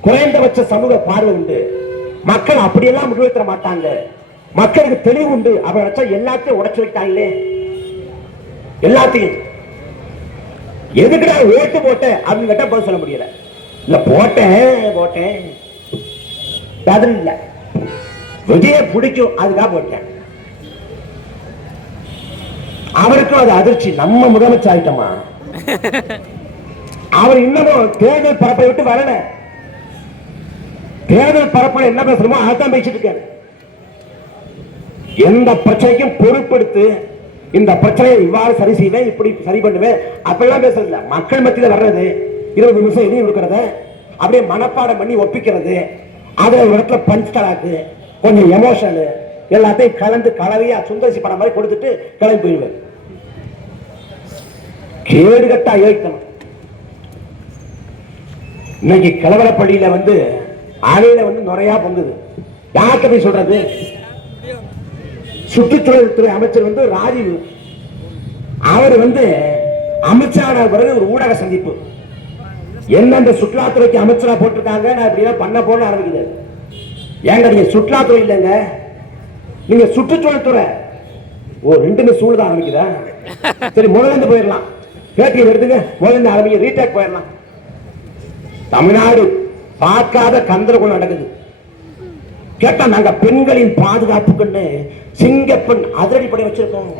குறைந்தபட்ச சமூக பார்வை உண்டு. மக்கள் அப்படியெல்லாம் முடிவெடுத்த மாட்டாங்க. மக்களுக்கு தெளிவு உண்டு. அப்ப எல்லாத்தையும் உடைச்சு வைத்தாங்களே, எல்லாத்தையும். எதுக்குடா ஓட்டு போட்ட அப்படின்னு கேட்டா பதில் சொல்ல முடியல. இல்ல போட்டேன் பதில் இல்ல. விஜய பிடிக்கும் அதுக்காக போட்டேன். அவருக்கும் அது அதிர்ச்சி. நம்ம முதலமைச்சர் ஆயிட்டோமா? அவர் இன்னமும் தேர்தல் பரப்பை விட்டு வரல. தேர்தல் பரப்பில் என்ன பேசணுமோ அதான் பேசிட்டு இருக்காரு. எந்த பிரச்சனைக்கும் பொறுப்பெடுத்து இந்த பிரச்சனையை இவ்வாறு சரி செய்வேன், இப்படி சரி பண்ணுவேன் அப்படிலாம் பேசுறது. மக்கள் மத்தியில் வர்றது, 20 நிமிஷம் எழுதி கொடுக்கறத அப்படியே மனப்பாடம் பண்ணி ஒப்பிக்கிறது, அதுல ஒரு இடத்துல பஞ்ச் கலாக்கு, கொஞ்சம் எமோஷனு எல்லாத்தையும் கலந்து கலவையா சுந்தரிசி படம் மாதிரி கொடுத்துட்டு கிளம்பி போயிடுவார். கேடு கட்டா யோசிக்கணும். இன்னைக்கு கிளவரப்பள்ளியில அணையில நுரையா பொங்குது. யார்கிட்ட போய் சொல்றது? சுற்றுச்சூழல் துறை அமைச்சர் ராஜீவ், அவர் அமைச்சரான பிறகு ஒரு ஊடக சந்திப்பு. என்ன சுற்றுலாத்துறைக்கு அமைச்சரா போட்டிருக்காங்க, நான் இப்படியா பண்ண போன ஆரம்பிக்கிறார். ஏங்க நீங்க சுற்றுலாத்துறை இல்லைங்க, நீங்க சுற்றுச்சூழல் துறை. ஓ, ரெண்டுமே சூழல் தான் ஆரம்பிக்குதா? சரி, முதல்ல போயிடலாம். பேட்டியை எடுத்துங்க, முதல்ல ஆரம்பிக்க, ரீடேக் போயிடலாம். தமிழ்நாடு பார்க்காத கந்தரகுலம் நடக்குது. கேட்டா நாங்க பெண்களின் பாதுகாப்புக்குன்னு சிங்கப்பெண் அதிரடிப்படை வச்சிருக்கோம்.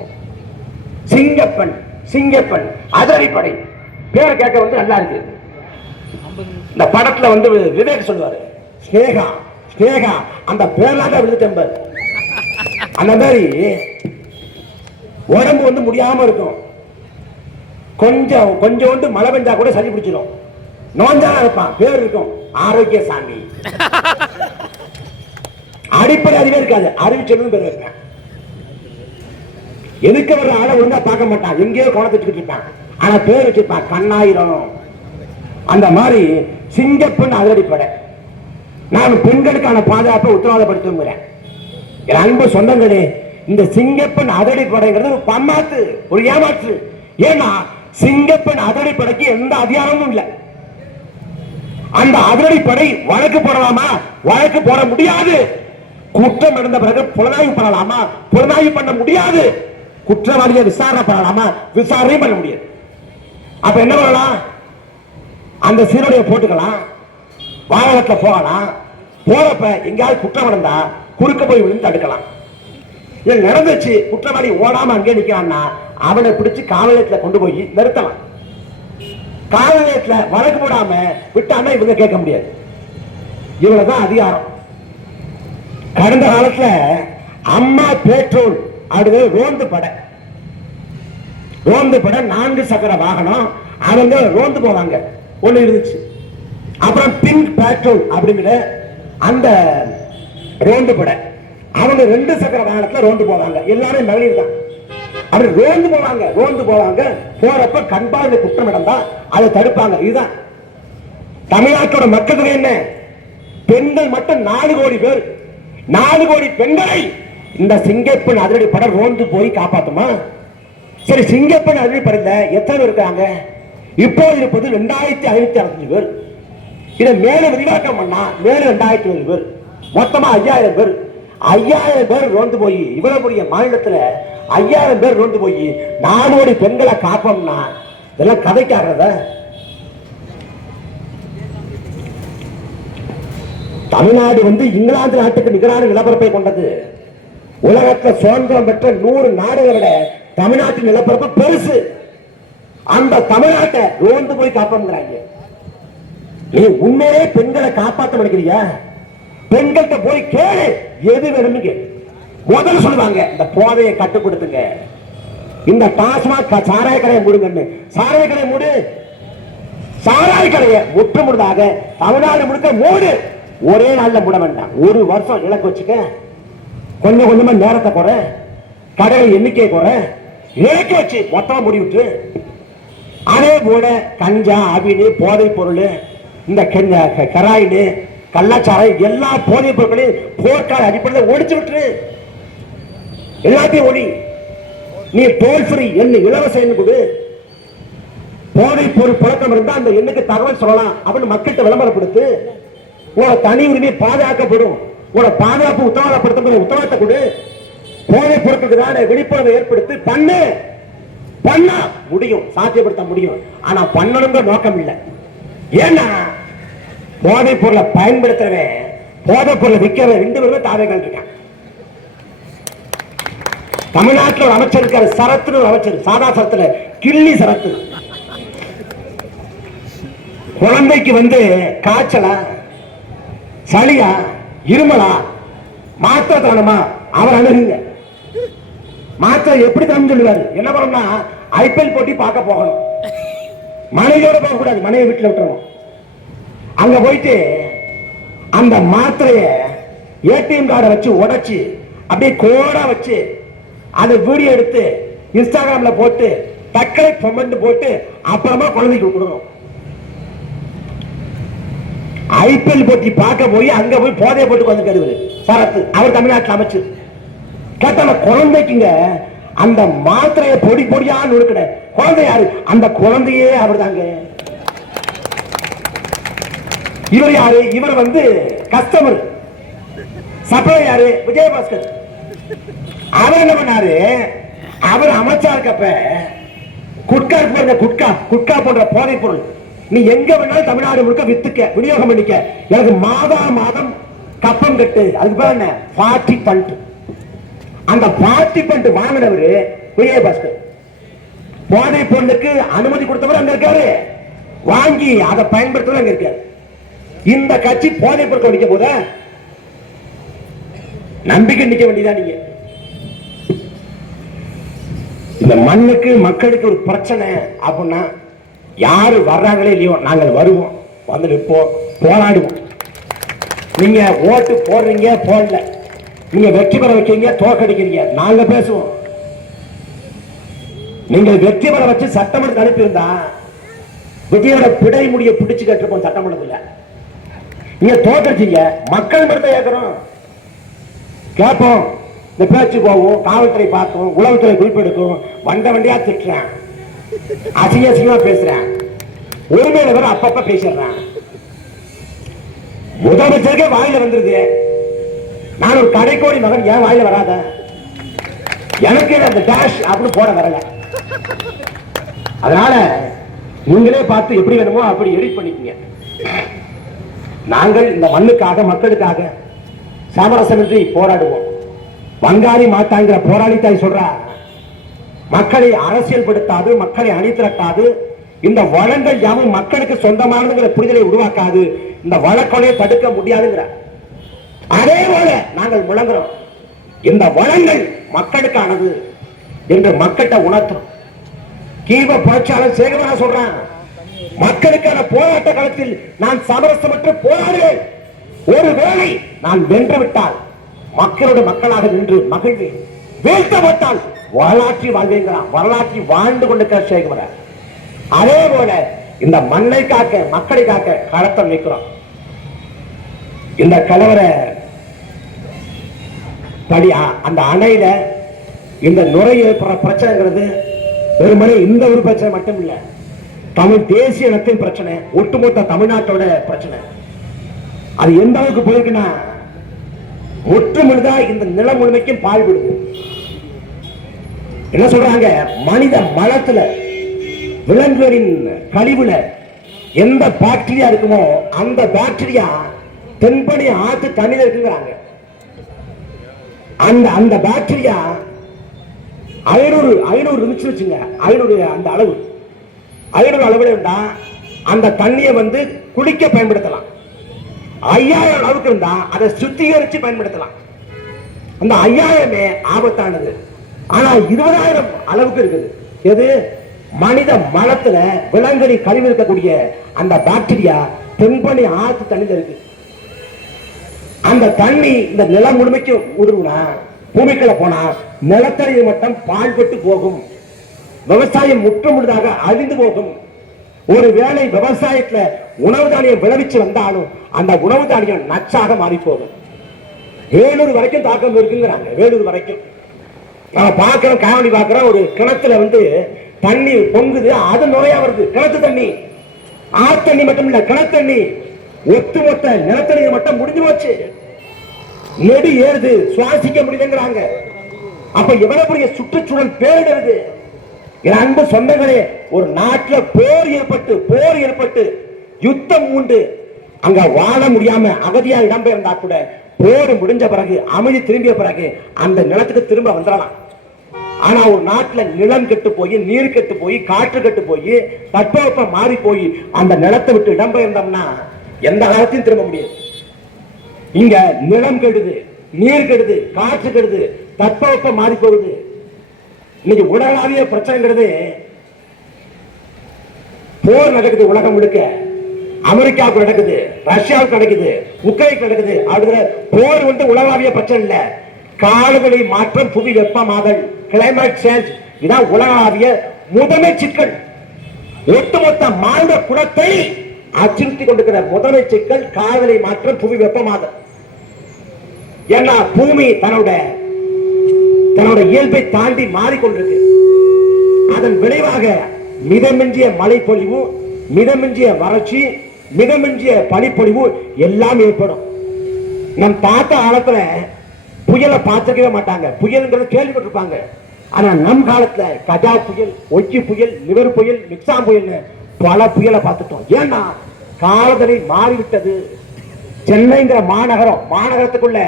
சிங்கப்பெண் அதிரடிப்படை பேரை கேட்க நல்லா இருக்கு. இந்த படத்துல விவேக் சொல்லுவாரு, ஸ்னேகா அந்த பேர்லாம் தான் விழுந்துட்டேன். அந்த மாதிரி உடம்பு முடியாம இருக்கும். கொஞ்சோண்டு மழை பெஞ்சா கூட சளி பிடிச்சிடும். நோஞ்சானா இருப்பான், பேர் இருக்கும் ஆரோக்கிய சாமி. அடிப்படை அறிவே இருக்காது, அறிவிச்சலும் பேர் இருப்பேன். எதுக்கு வர்ற ஆளை ஒழுங்கா பார்க்க மாட்டான், எங்கேயோ குணத்துட்டு இருப்பான். ஆனா பேர் வச்சிருப்பான் கண்ணாயிரம். அந்த மாதிரி சிங்கப்பெண் அதிரடிப்படை. நான் பெண்களுக்கான பாதுகாப்பை உத்தரவாதப்படுத்துகிறேன். என் அன்பு சொந்தங்களே, இந்த சிங்கப்பெண் அதிரடிப்படைங்கிறது ஒரு பம்மாத்து, ஒரு ஏமாற்று. ஏன்னா சிங்கப்பெண் அதிரடிப்படைக்கு எந்த அதிகாரமும் இல்லை. அந்த அதிரடிப்படை வழக்கு போடலாமா? வழக்கு போட முடியாது. குற்றம் நடந்த பிறகு புலனாய்வு பண்ணலாமா? புலனாய்வு பண்ண முடியாது. குற்றவாளியை விசாரணை பண்ணலாமா? விசாரணை பண்ண முடியாது. அப்ப என்ன பண்ணலாம்? அந்த சீருடைய போட்டுக்கலாம், வாகனத்துல போகலாம். போறப்ப எங்கேயாவது குற்றம் நடந்தா குறுக்க போய் விழுந்து தடுக்கலாம். இது நடந்துச்சு, குற்றவாளி ஓடாம அங்கே நிக்கிறான்னா அவனை பிடிச்சு காவல் நிலையத்துல கொண்டு போய் நிறுத்தலாம். காவல் நிலையத்துல வழக்கு போடாம விட்டாம இவங்க கேட்க முடியாது. இவ்வளவுதான் அதிகாரம். கடந்த காலத்துல அம்மா பெட்ரோல் அடுத்து ரோந்து படை 4 சக்கர வாகனம் அவங்க ரோந்து போவாங்க ஒண்ணு இருந்துச்சு. அப்புறம் பிங்க் பெட்ரோல் அப்படிங்கிற அந்த ரோந்து படை அவங்க 2 சக்கர வாகனத்துல ரோந்து போவாங்க. எல்லாரும் மகளிர் தான். அப்படி ரோந்து போவாங்க. போறப்ப கண்பார்வை குற்றம் நடந்தா அதை தடுப்பாங்க. இதுதான் தமிழ்நாட்டோட மக்கள் தொகை. என்ன பெண்கள் மட்டும் 4 கோடி பேர். 4 கோடி பெண்களை இந்த சிங்கப்பெண் அதிரடி படம் ரோந்து போய் காப்பாத்துமா? சரி, சிங்கப்பெண் அதிரடி படத்துல எத்தனை இருக்காங்க? இப்போது இருப்பது 2565 பேர். இதை மேல விரிவாக்கம் பண்ணா மேல 2000 பேர், மொத்தமா 5000 பேர். 5000 பேர் ரோந்து போய் இவ்வளவு பெரிய மாநிலத்துல 5000 பேர் ரோந்து போய் 4 கோடி பெண்களை காப்போம்னா இதெல்லாம் கதைக்காகிறத? தமிழ்நாடு இங்கிலாந்து நாட்டுக்கு நிகரான நிலப்பரப்பை கொண்டது. உலகத்துல சுதந்திரம் பெற்ற 100 நாடுகளை விட தமிழ்நாட்டின் நிலப்பரப்பு பெருசு. அந்த தமிழ்நாட்டை ரோந்து போய் காப்போம்ங்கிறாங்க. நீ உண்மையே பெண்களை காப்பாற்ற நினைக்கிறியா? பெண்கள்கிட்ட போய் கேளு, எது வேணும்னு கேளு. முதல்ல சொல்லுவாங்க இந்த போதையை கட்டுப்படுத்துங்க, இந்த டாஸ்மாக் சாராய கடையை மூடுங்கன்னு. சாராய கடையை மூடு, சாராய கடையை முற்று முழுதாக தமிழ்நாடு முழுக்க மூடு. ஒரே நாள்ல மூட வேண்டாம், 1 வருஷம் இலக்கு வச்சுக்க. கொஞ்சம் கொஞ்சமா நேரத்தை குறை, கடைகள் எண்ணிக்கை குறை, இலக்கு வச்சு மொத்தமா மூடி விட்டு. அதே போல கஞ்சா, அபினு, போதை பொருள், இந்த கராயின், கள்ளச்சாராயம், எல்லா போதை பொருட்களையும் போர்க்கால அடிப்படையில் ஒழிச்சு விட்டு எல்லாத்தையும் ஒளி. நீ டோல் ஃப்ரீ எண்ணு, இலவச எண்ணு கொடு. போதை பொருள் புழக்கம் இருந்தா அந்த எண்ணுக்கு தகவல் சொல்லலாம் அப்படின்னு மக்கள்கிட்ட விளம்பரப்படுத்து. உங்களோட தனி உரிமை பாதுகாக்கப்படும். உங்களோட பாதுகாப்பு உத்தரவாதப்படுத்த உத்தரவாதத்தை கொடு. போதை பொருட்களுக்கு தானே விழிப்புணர்வை ஏற்படுத்தி பண்ண முடியும், சாத்தியப்படுத்த முடியும். ஆனா பண்ணணுங்கிற நோக்கம் இல்லை. ஏன்னா போதை பொருளை பயன்படுத்துறவன், போதை பொருளை விற்கிறவன் 2 பேருமே தாவைகள் இருக்கான். தமிழ்நாட்டில் ஒரு அமைச்சர் இருக்காரு, சரத்துன்னு ஒரு அமைச்சர். சாதா சரத்துல கிள்ளி சரத்து. குழந்தைக்கு காய்ச்சலா, சளியா, இருமலா, மாத்திரை தரணுமா, அவர் அணுகுங்க. மாத்திரை எப்படி தரணும் சொல்லுவாரு. என்ன பண்ணணும்னா ஐபிஎல் போட்டி பார்க்க போகணும். மனைவியோட போக கூடாது, மனைவி வீட்டில் விட்டுறணும். அங்க போயிட்டு அந்த மாத்திரைய ஏடிஎம் கார்டை வச்சு உடைச்சு அப்படியே கோடா வச்சு அதை வீடியோ எடுத்து இன்ஸ்டாகிராம்ல போட்டு தக்கலை பொம்மந்து போட்டு அப்புறமா குழந்தைக்கு கொடுக்கணும். ஐபிஎல் போட்டி பார்க்க போய் அங்க போய் போதையை போட்டு வந்துருக்காரு சரத்து. அவர் தமிழ்நாட்டில் அமைச்சர். கேட்டால குழந்தைக்குங்க அந்த மாத்திரையை பொடி பொடியா நுழுக்கிட. குழந்தை யாரு? அந்த குழந்தையே அவர் தாங்க. இவர் யாரு? இவர் கஸ்டமர். சப்ளை யாரு? விஜயபாஸ்கர். அவர் என்ன பண்ணாரு? அவர் அமைச்சா இருக்கப்ப குட்கா போன்ற குட்கா போன்ற போதை பொருள் நீ எங்க வேணாலும் தமிழ்நாடு முழுக்க வித்துக்க, விநியோகம் பண்ணிக்க. எனக்கு மாதம் கப்பம் கட்டு. அதுக்கு பேர் என்ன? 40 பண்ட். அந்த 40 பண்ட் வாங்கினவரு விஜயபாஸ்கர். போதை பொருளுக்கு அனுமதி கொடுத்தவர் அங்க இருக்காரு, வாங்கி அதை பயன்படுத்தவர் அங்க இருக்காரு. இந்த கட்சி போதை பொருட்கள் நிக்க போத நம்பிக்கை நிக்க வேண்டியதா? நீங்க இந்த மண்ணுக்கு மக்களுக்கு ஒரு பிரச்சனை அப்படின்னா யாரு வர்றாங்களே இல்லையோ நாங்கள் வருவோம், வந்து நிற்போம், போராடுவோம். நீங்க ஓட்டு போடுறீங்க, போடல, நீங்க வெற்றி பெற வைக்கிறீங்க, தோக்கடிக்கிறீங்க, நாங்க பேசுவோம். நீங்க வெற்றி பெற வச்சு சட்டமன்றத்துக்கு அனுப்பியிருந்தா விஜயோட பிடை முடிய பிடிச்சு கட்டிருப்போம் சட்டமன்றத்தில். நீங்க தோக்கடிச்சீங்க, மக்கள் மட்டும் கேட்கிறோம், கேட்போம். இந்த பேச்சு போவோம், காவல்துறை பார்க்கும், உளவுத்துறை குறிப்பெடுக்கும், வண்டியா திட்டுறேன், அசிங்க அசிங்கமா பேசுறேன், ஒருமையில வர அப்பப்ப பேசிடுறேன். முதலமைச்சருக்கே வாயில வந்துருது, நான் ஒரு கடைக்கோடி மகன், ஏன் வாயில வராத? எனக்கு அந்த டேஷ் அப்படின்னு போட வரல. அதனால நீங்களே பார்த்து எப்படி வேணுமோ அப்படி எடிட் பண்ணிக்கங்க. நாங்கள் இந்த மண்ணுக்காக மக்களுக்காக சமரசமின்றி போராடுவோம். வங்காளி மாட்டாங்கிற போராளி தாய் சொல்ற, மக்களை அரசியல் படுத்தாது, மக்களை அணிதிரட்டாது, இந்த வளங்கள் யாவும் மக்களுக்கு சொந்தமானதுங்கிற புரிதலை உருவாக்காது, இந்த வழக்கொலையை தடுக்க முடியாதுங்கிற. அதே போல நாங்கள் முழங்குறோம், இந்த வளங்கள் மக்களுக்கானது என்று மக்கள்கிட்ட உணர்த்தும். கீவ புரட்சியாளர் சேகரா சொல்றான், மக்களுக்கான போராட்ட களத்தில் நான் சமரசமற்று போராடுவேன். ஒருவேளை நான் வென்று விட்டால் மக்களோட மக்களாக நின்று மகிழ்வேன், வீழ்த்தப்பட்டால் வரலாற்றி வாழ்வேங்கிறான். வரலாற்றி வாழ்ந்து கொண்டு சேகர. அதே போல இந்த மண்ணை காக்க, மக்களை காக்க களத்தம் வைக்கிறோம். இந்த கலவர படியா அந்த அணையில இந்த நுரைய பிரச்சனைங்கிறது வெறுமனே இந்த ஒரு பிரச்சனை மட்டும் இல்ல, தமிழ் தேசிய இனத்தின் பிரச்சனை, ஒட்டுமொத்த தமிழ்நாட்டோட பிரச்சனை. அது எந்த அளவுக்கு போயிருக்குன்னா, ஒற்றுமுழுதா இந்த நிலம் முழுமைக்கும் பால் விடுது. என்ன சொல்றாங்க, மனித மலத்துல, விலங்குகளின் கழிவுல எந்த பாக்டீரியா இருக்குமோ அந்த பாக்டீரியா தென்படி ஆற்று தண்ணீர் இருக்குங்கிறாங்க. அந்த பாக்டீரியா 500 இருந்துச்சு வச்சுங்க, 500 அந்த அளவு, 500 அளவுல இருந்தா அந்த தண்ணியை வந்து குடிக்க பயன்படுத்தலாம். 5000 அளவுக்கு இருந்தா அதை சுத்திகரிச்சு பயன்படுத்தலாம். அந்த 5000 ஆபத்தானது. ஆனா 20000 அளவுக்கு இருக்குது. எது? மனித மலத்துல விலங்குகளை கழிவு இருக்கக்கூடிய அந்த பாக்டீரியா தென்பணி ஆற்று தண்ணியில் இருக்கு. அந்த தண்ணி இந்த நிலம் முழுமைக்கு ஊடுருவா, பூமிக்குள்ள போனா நிலத்தடி மட்டம் பாழ்பட்டு போகும், விவசாயம் முற்றுமுழுதாக அழிந்து போகும். ஒரு வேளை விவசாயத்துல உணவு தானியம் விளைவிச்சு வந்தாலும் அந்த உணவு தானியம் நச்சாக மாறி போகும். வேலூர் வரைக்கும் தாக்கம் இருக்குங்கிறாங்க. வேலூர் வரைக்கும் நம்ம பார்க்கிறோம், காவடி பார்க்கிறோம், ஒரு கிணத்துல வந்து தண்ணி பொங்குது, அது நுரையா வருது. கிணத்து தண்ணி, ஆத்தண்ணி மட்டும் இல்ல, கிணத்தண்ணி ஒட்டுமொத்த நிலத்தடி மட்டும் முடிஞ்சு போச்சு, நெடி ஏறுது, சுவாசிக்க முடியுதுங்கிறாங்க. அப்ப எவ்வளவு பெரிய சுற்றுச்சூழல் பேரிடுது. என் அன்பு சொந்தங்களே, ஒரு நாட்டில் போர் ஏற்பட்டு யுத்தம் உண்டு, அங்க வாழ முடியாம அகதியா இடம்பெயர்ந்தா கூட போர் முடிஞ்ச பிறகு, அமைதி திரும்பிய பிறகு அந்த நிலத்துக்கு திரும்ப வந்துடலாம். ஆனா ஒரு நாட்டில் நிலம் கெட்டு போய், நீர் கெட்டு போய், காற்று கெட்டு போய், தட்பவெப்பம் மாறி போய் அந்த நிலத்தை விட்டு இடம்பெயர்ந்தோம்னா எந்த காலத்தையும் திரும்ப முடியாது. இங்க நிலம் கெடுது, நீர் கெடுது, காற்று கெடுது, தட்பவெப்பம் மாறி போகுது. இன்னைக்கு உலகளாவிய பிரச்சனைங்கிறது, போர் நடக்குது உலகம் முழுக்க. அமெரிக்காவுக்கு நடக்குது, ரஷ்யாவுக்கு நடக்குது, உக்ரைனுக்கு நடக்குது. அடுத்த போர் வந்து உலகளாவிய பிரச்சனை இல்ல, காலநிலை மாற்றம், புவி வெப்பமாதல், கிளைமேட் சேஞ்ச், இதான் உலகளாவிய முதன்மை சிக்கல். ஒட்டுமொத்த மாநில குலத்தை அச்சுறுத்தி கொண்டிருக்கிற முதன்மை சிக்கல் காலநிலை மாற்றம், புவி வெப்பமாதல். ஏன்னா பூமி தன்னோட இயல்பை தாண்டி மாறிக்கொண்டிருக்கு. அதன் விளைவாக மிதமிஞ்சிய மழை பொழிவு, மிதமிஞ்சிய வறட்சி, மிதமிஞ்சிய பனிப்பொழிவு எல்லாம் ஏற்படும். நம் தாத்தா காலத்துல புயலை பார்த்துக்கவே மாட்டாங்க, புயல்ங்கிறது கேள்விப்பட்டிருப்பாங்க. ஆனா நம் காலத்துல கஜா புயல், ஒக்கி புயல், நிவர் புயல், மிக்சாம் புயல் பல புயலை பார்த்துட்டோம். ஏன்னா காலநிலை மாறிவிட்டது. சென்னைங்கிற மாநகரத்துக்குள்ள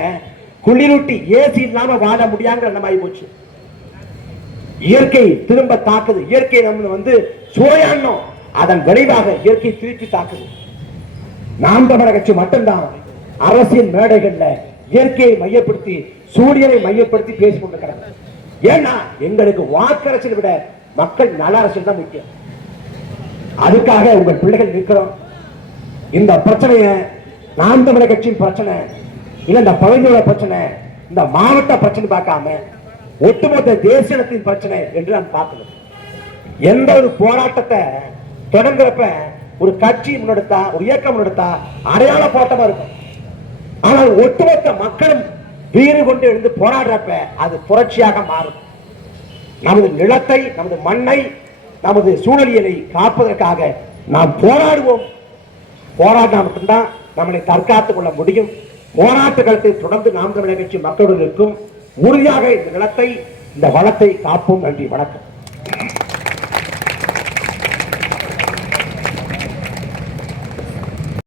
குளிரூட்டி ஏசி இல்லாம வாழ முடியாங்கிற நம்ம ஆகி போச்சு. இயற்கை திரும்ப தாக்குது, இயற்கை நம்ம வந்து சூறையாடணும், அதன் விளைவாக இயற்கை திருப்பி தாக்குது. நாம் தமிழர் கட்சி மட்டும்தான் அரசியல் மேடைகள்ல இயற்கையை மையப்படுத்தி, சூரியனை மையப்படுத்தி பேசிக் கொண்டிருக்கிறாங்க. ஏன்னா எங்களுக்கு வாக்கரசியல் விட மக்கள் நல அரசியல் தான் முக்கியம். அதுக்காக உங்கள் பிள்ளைகள் நிற்கிறோம். இந்த பிரச்சனையை நாம் தமிழர் கட்சியின் பிரச்சனை இல்ல இந்த பகுதியோட பிரச்சனை, இந்த மாவட்ட பிரச்சனை பார்க்காம ஒட்டுமொத்த தேசியத்தின் பிரச்சனை என்று நாம் பார்க்கணும். எந்த ஒரு போராட்டத்தை தொடங்குறப்ப ஒரு கட்சி முன்னெடுத்தா, ஒரு இயக்கம் முன்னெடுத்தா அடையாள போட்டமா இருக்கும். ஆனால் ஒட்டுமொத்த மக்களும் வீறு கொண்டு எழுந்து போராடுறப்ப அது புரட்சியாக மாறும். நமது நிலத்தை, நமது மண்ணை, நமது சூழலியலை காப்பதற்காக நாம் போராடுவோம். போராடினா மட்டும்தான் நம்மளை தற்காத்துக் கொள்ள முடியும். போராட்ட களத்தை தொடர்ந்து நாம் தமிழர் கட்சி மக்களுடன் இருக்கும். உறுதியாக இந்த நிலத்தை, இந்த வளத்தை காப்போம். நன்றி, வணக்கம்.